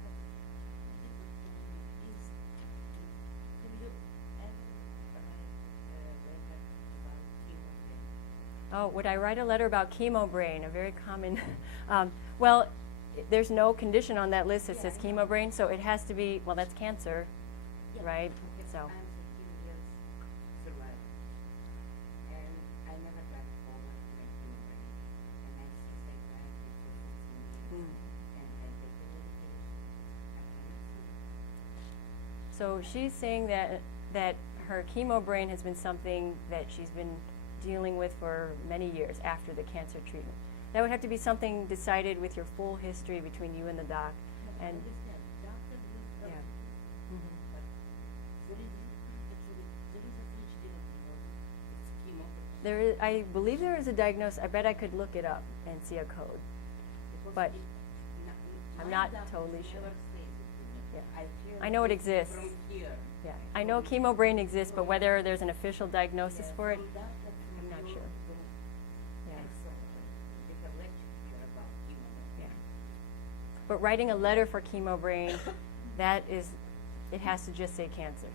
ahead. Oh, would I write a letter about chemo brain? A very common, well, there's no condition on that list that says chemo brain, so it has to be, well, that's cancer, right? So. I'm 15 years survivor, and I never got over my chemo brain, and I see psychiatry for 15 years, and I take the medication. I cannot sleep. So she's saying that her chemo brain has been something that she's been dealing with for many years after the cancer treatment. That would have to be something decided with your full history between you and the doc. I And understand. Doctor will yeah. but there is a huge difference. It's chemo. There is, I believe there is a diagnosis. I bet I could look it up and see a code. Because But my I'm not doctor totally sure. never says it to me. Yeah. I feel I know it this exists. From here. Yeah, I know chemo brain exists, but whether there's an official diagnosis for it, From that, I'm not sure. Yeah. They have lecture here about chemo. Yeah. But writing a letter for chemo brain, that is, it has to just say cancer.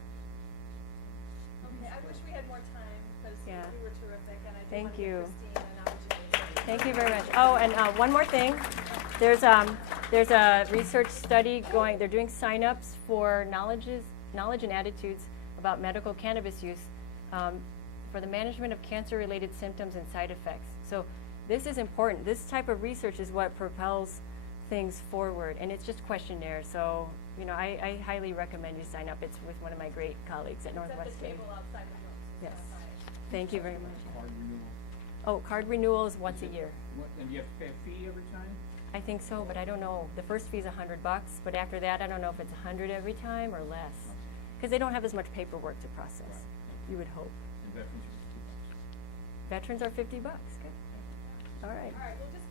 Okay, I wish we had more time, because Yeah. you were terrific, and I do Thank want to give you. Christine an opportunity. Thank you very much. Oh, and one more thing. There's a research study going, they're doing sign-ups for knowledge and attitudes about medical cannabis use for the management of cancer-related symptoms and side effects. So this is important. This type of research is what propels things forward, and it's just questionnaires. So, you know, I highly recommend you sign up. It's with one of my great colleagues at It's at Northwestern. the table outside the room, so Yes. stop by. Thank you very much. Card renewal. Oh, card renewal is once a year. And do you have to pay a fee every time? I think so, but I don't know. The first fee is $100, but after that, I don't know if it's 100 every time or less, because they don't have as much paperwork to process. Right. You would hope. And veterans are $50. Veterans are $50. Good. All right. All right, we'll just